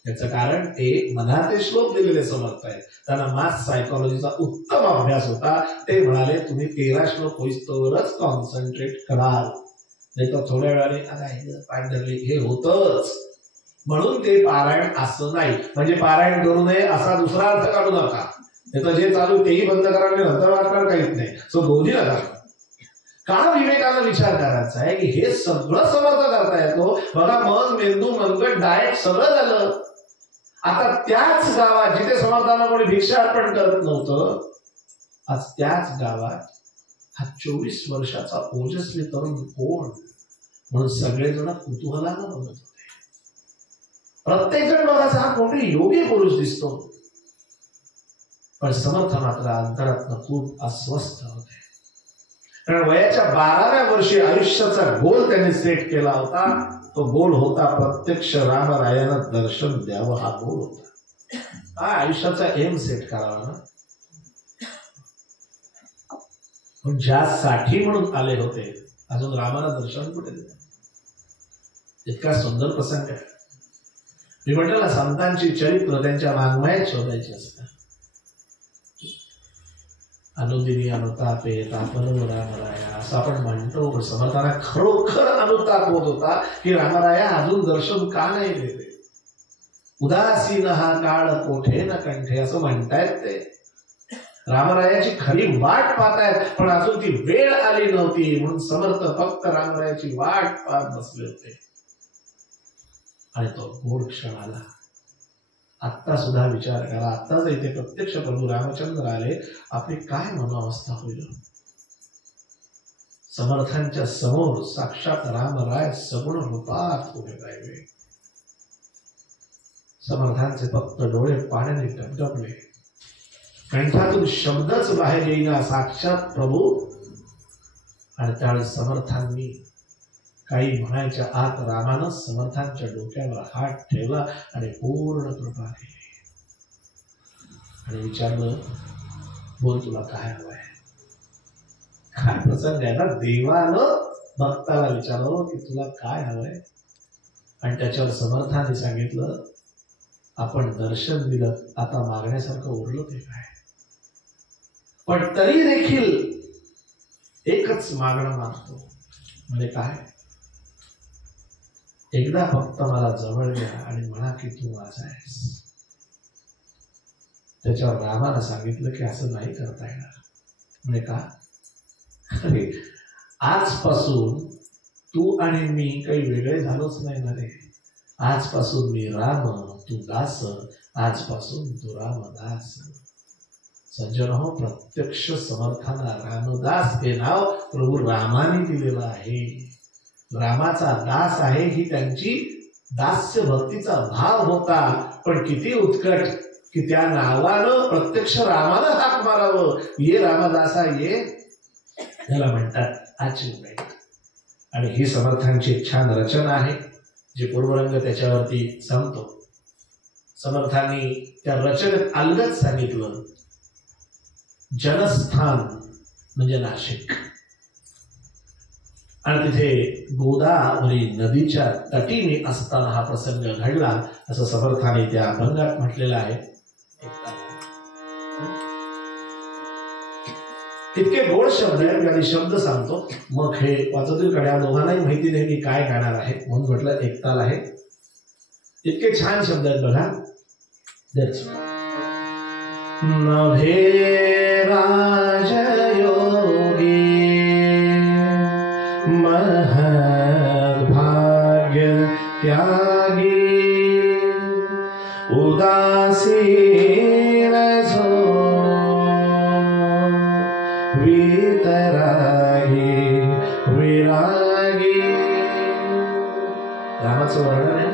याचं कारण ते मनाचे श्लोक दिलेले समर्थ आहेत. त्यांना मास सायकोलॉजीचा उत्तम अभ्यास होता. ते म्हणाले तुम्ही 13 श्लोक होईस्तोवरच कॉन्सन्ट्रेट कराल, नाही तर थोड्या वेळाने पाठ धरली हे होतच. म्हणून ते पारायण असं नाही म्हणजे पारायण करू नये असा दुसरा अर्थ काढू नका. नाही तर जे चालू तेही बंद करा आणि नंतर वाचणार काहीच नाही. सो दोन्ही नका. का विवेकानं विचार करायचा आहे की हे सगळं समर्थ करता येतो. बघा मन मेंदू मनगट डाएट सगळं झालं. आता त्याच गावात जिथे समर्थांना कोणी भिक्षा अर्पण करत नव्हतं, आज त्याच गावात हा 24 वर्षाचा ओजस्वी तरुण कोण म्हणून सगळेजण कुतूहलानं बघत होते. प्रत्येक जण बघायचा हा कोणतरी योगी पुरुष दिसतो, पण समर्थ मात्र अंतरातनं खूप अस्वस्थ होते. कारण वयाच्या 12व्या वर्षी आयुष्याचा गोल त्यांनी सेट केला होता. तो गोल होता प्रत्यक्ष रामरायानं दर्शन द्यावं. हा गोल होता. हा आयुष्याचा एम सेट करावा ना. पण ज्यासाठी म्हणून आले होते अजून रामाला दर्शन कुठे दिलं? इतका सुंदर प्रसंग आहे. मी म्हटलं ना, संतांची चरित्र त्यांच्या वाङ्मयात शोधायची असतात. अनुदिनी अनुतापे तापनो रामराया असं आपण म्हणतो, पण समर्थांना खरोखर अनुताप होत होता की रामराया अजून दर्शन का नाही देते. उदासीन हा काळ कोठे न कंठे असं म्हणतायत ते. रामरायाची खरी वाट पाहतायत, पण अजून ती वेळ आली नव्हती. म्हणून समर्थ फक्त रामरायाची वाट पाहत बसले होते. आणि तो गोड क्षण आला. आत्ता सुद्धा विचार करा, आत्ताच इथे प्रत्यक्ष प्रभू रामचंद्र आले, आपली काय मनोअवस्था होईल. समर्थांच्या समोर साक्षात रामराय सगुण रूपात उभे राहिले. समर्थांचे फक्त डोळे पाण्याने टपटपले. कंठातून शब्दच बाहेर येईना. साक्षात प्रभू. आणि त्यावेळेस समर्थांनी काही म्हणायच्या आत रामानं समर्थांच्या डोक्यावर हात ठेवला आणि पूर्ण कृपा केली आणि विचारलं, बोल तुला काय हवंय. काय प्रसंग आहे ना. देवानं भक्ताला विचारलं की तुला काय हवंय, आणि त्याच्यावर समर्थाने सांगितलं आपण दर्शन दिलं, आता मागण्यासारखं उरलं ते काय. पण तरी देखील एकच मागणं मागतो, म्हणजे काय, एकदा फक्त मला जवळ घ्या आणि म्हणा की तू माझा आहेस. त्याच्यावर रामानं सांगितलं की असं नाही करता येणार. म्हणजे का, अरे आजपासून तू आणि मी काही वेगळे झालोच नाही ना रे. आजपासून मी राम तू दास, आजपासून तू रामदास. सज्जन हो, प्रत्यक्ष समर्थांना रामदास हे नाव प्रभू रामाने दिलेलं आहे. रामाचा दास आहे ही त्यांची दास्य भक्तीचा भाव होता. पण किती उत्कट की त्या नावानं प्रत्यक्ष रामानं हाक मारावं, ये रामदासा ये, त्याला म्हणतात अचिव्हमेंट. आणि ही समर्थांची एक छान रचना आहे, जे पूर्वरंग त्याच्यावरती सांगतो. समर्थांनी त्या रचनेत अलगद सांगितलं, जनस्थान म्हणजे नाशिक, आणि तिथे गोदावरी नदीच्या तटीने असताना हा प्रसंग घडला असं समर्थाने त्या अभंगात म्हटलेलं आहे. इतके गोड शब्द आहेत, आणि शब्द सांगतो मग हे वाचतील कडे दोघांनाही माहिती नाही की काय गाणार आहे, म्हणून म्हटलं एकताल आहे. इतके छान शब्द आहेत बघा. नभे राजयोगी महद्भाग्य त्यागी उदासीन झो वितरागी विरागी. रामाचं वर्णन आहे.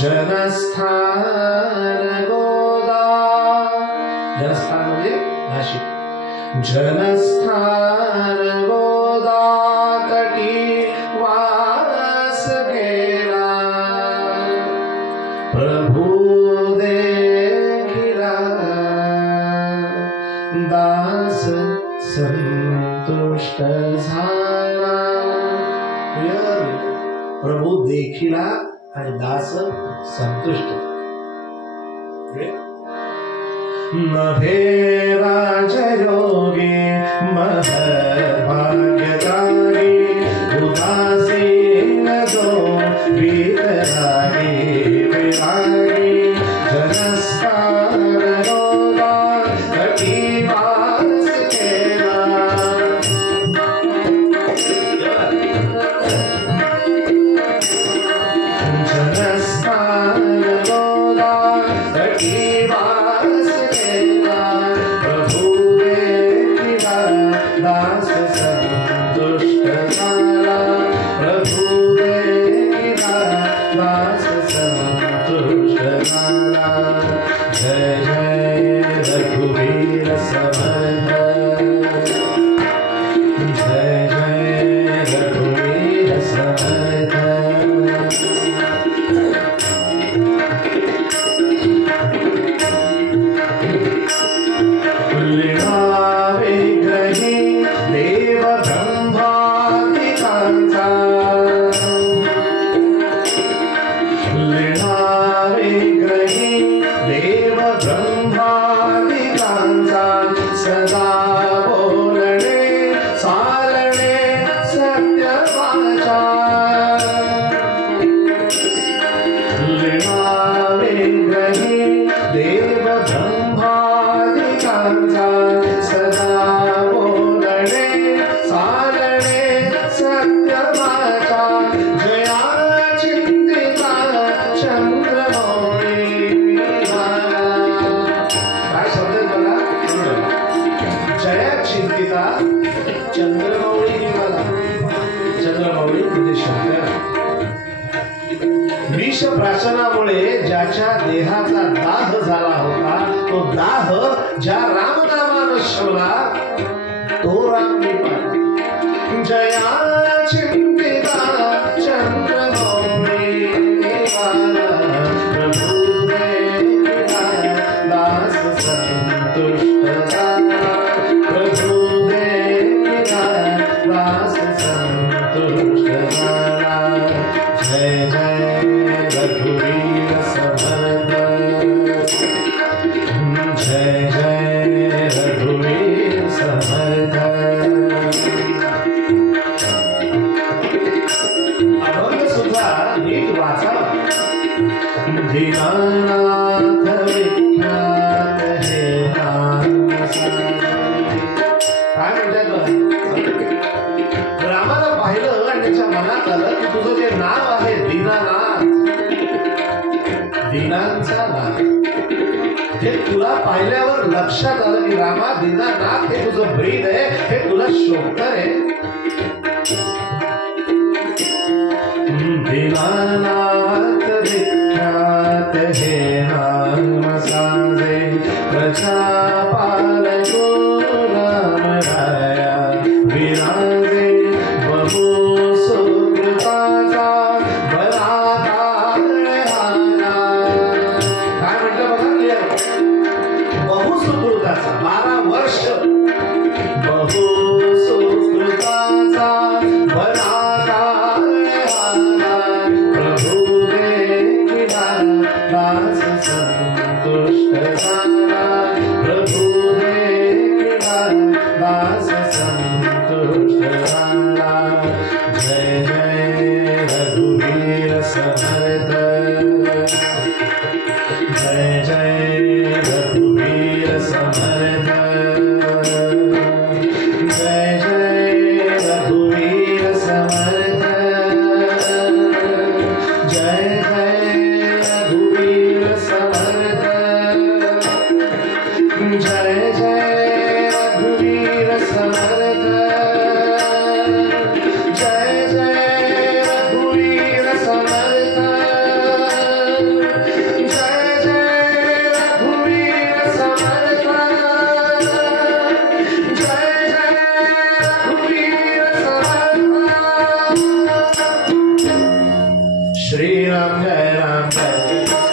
जनस्थान गोदा, जनस्थान म्हणजे नाशिक. जनस्थान गोदा तटी वास केला, प्रभू देखिला दास संतुष्ट झाला. प्रभू देखिला आणि दास संतुष्ट. नभे राजयोगी महद्भाग्यदारी उदासीन जो वितरागी विरागी. जनस्थान गोदा तटी वास केला, जनस्थान गोदा तटी वास केला, प्रभू देखिला दास संतुष्ट झाला, प्रभू देखिला दास संतुष्ट झाला. जय जय रघुवीर समर्थ, जय जय रघुवीर समर्थ. विग्रही देव ब्रह्मादिकांचा, विग्रही देव ब्रह्मादिकांचा, सदा बोलणे चालणे सत्य वाचा. विग्रही देव ब्रह्मादिकांचा, सदा बोलणे चालणे सत्य वाचा. जया चिंतिता चंद्रमौळी निवाला. काय शब्द बघा, जया चिंतिता चंद्रमौळी निवाला. चंद्रमौळी म्हणजे शंकर. विष प्राशनामुळे ज्याच्या देहाचा दाह झाला होता, तो दाह ज्या रामनामानं शमला, तो राम मी पाहिला. जया चिंतिता चंद्रमौळी निवाला, प्रभू देखिला दास संतुष्ट झाला, प्रभू देखिला दास संतुष्ट जय जय रघुवीर समर्थ, जय जय रघुवीर समर्थ। अभंग सुद्धा नीट वाचावा। दीनानाथ विख्यात हे नाम काय म्हणतात रामाला पाहिलं आणि त्याच्या मनात आलं की तुझं जे नाव आहे दीनानाथ, दीनांचा नाथ, हे तुला पाहिल्यावर लक्षात आलं की रामा दीनानाथ हे तुझं ब्रीद आहे, हे तुला शोभत आहे। दीनानाथ विख्यात हे नाम साजे, प्रजा पालको राम राया विराजे, बहु सुकृताचा बलाकार हारा। काय म्हटलं बघा क्लिअर, बहु सुकृताचा 12 वर्ष, बहु सुकृताचा बलाकार हारा, प्रभु देखिला दास संतुष्ट झाला, प्रभु देखिला दास संतुष्ट झाला। जय जय रघुवीर समर्थ, जय जय रघुवीर समर्थ, जय जय रघुवीर समर्थ, जय जय रघुवीर समर्थ, जय जय रघुवीर समर्थ, जय जय रघुवीर समर्थ, जय जय रघुवीर समर्थ, जय जय रघुवीर समर्थ। श्री राम जय राम जय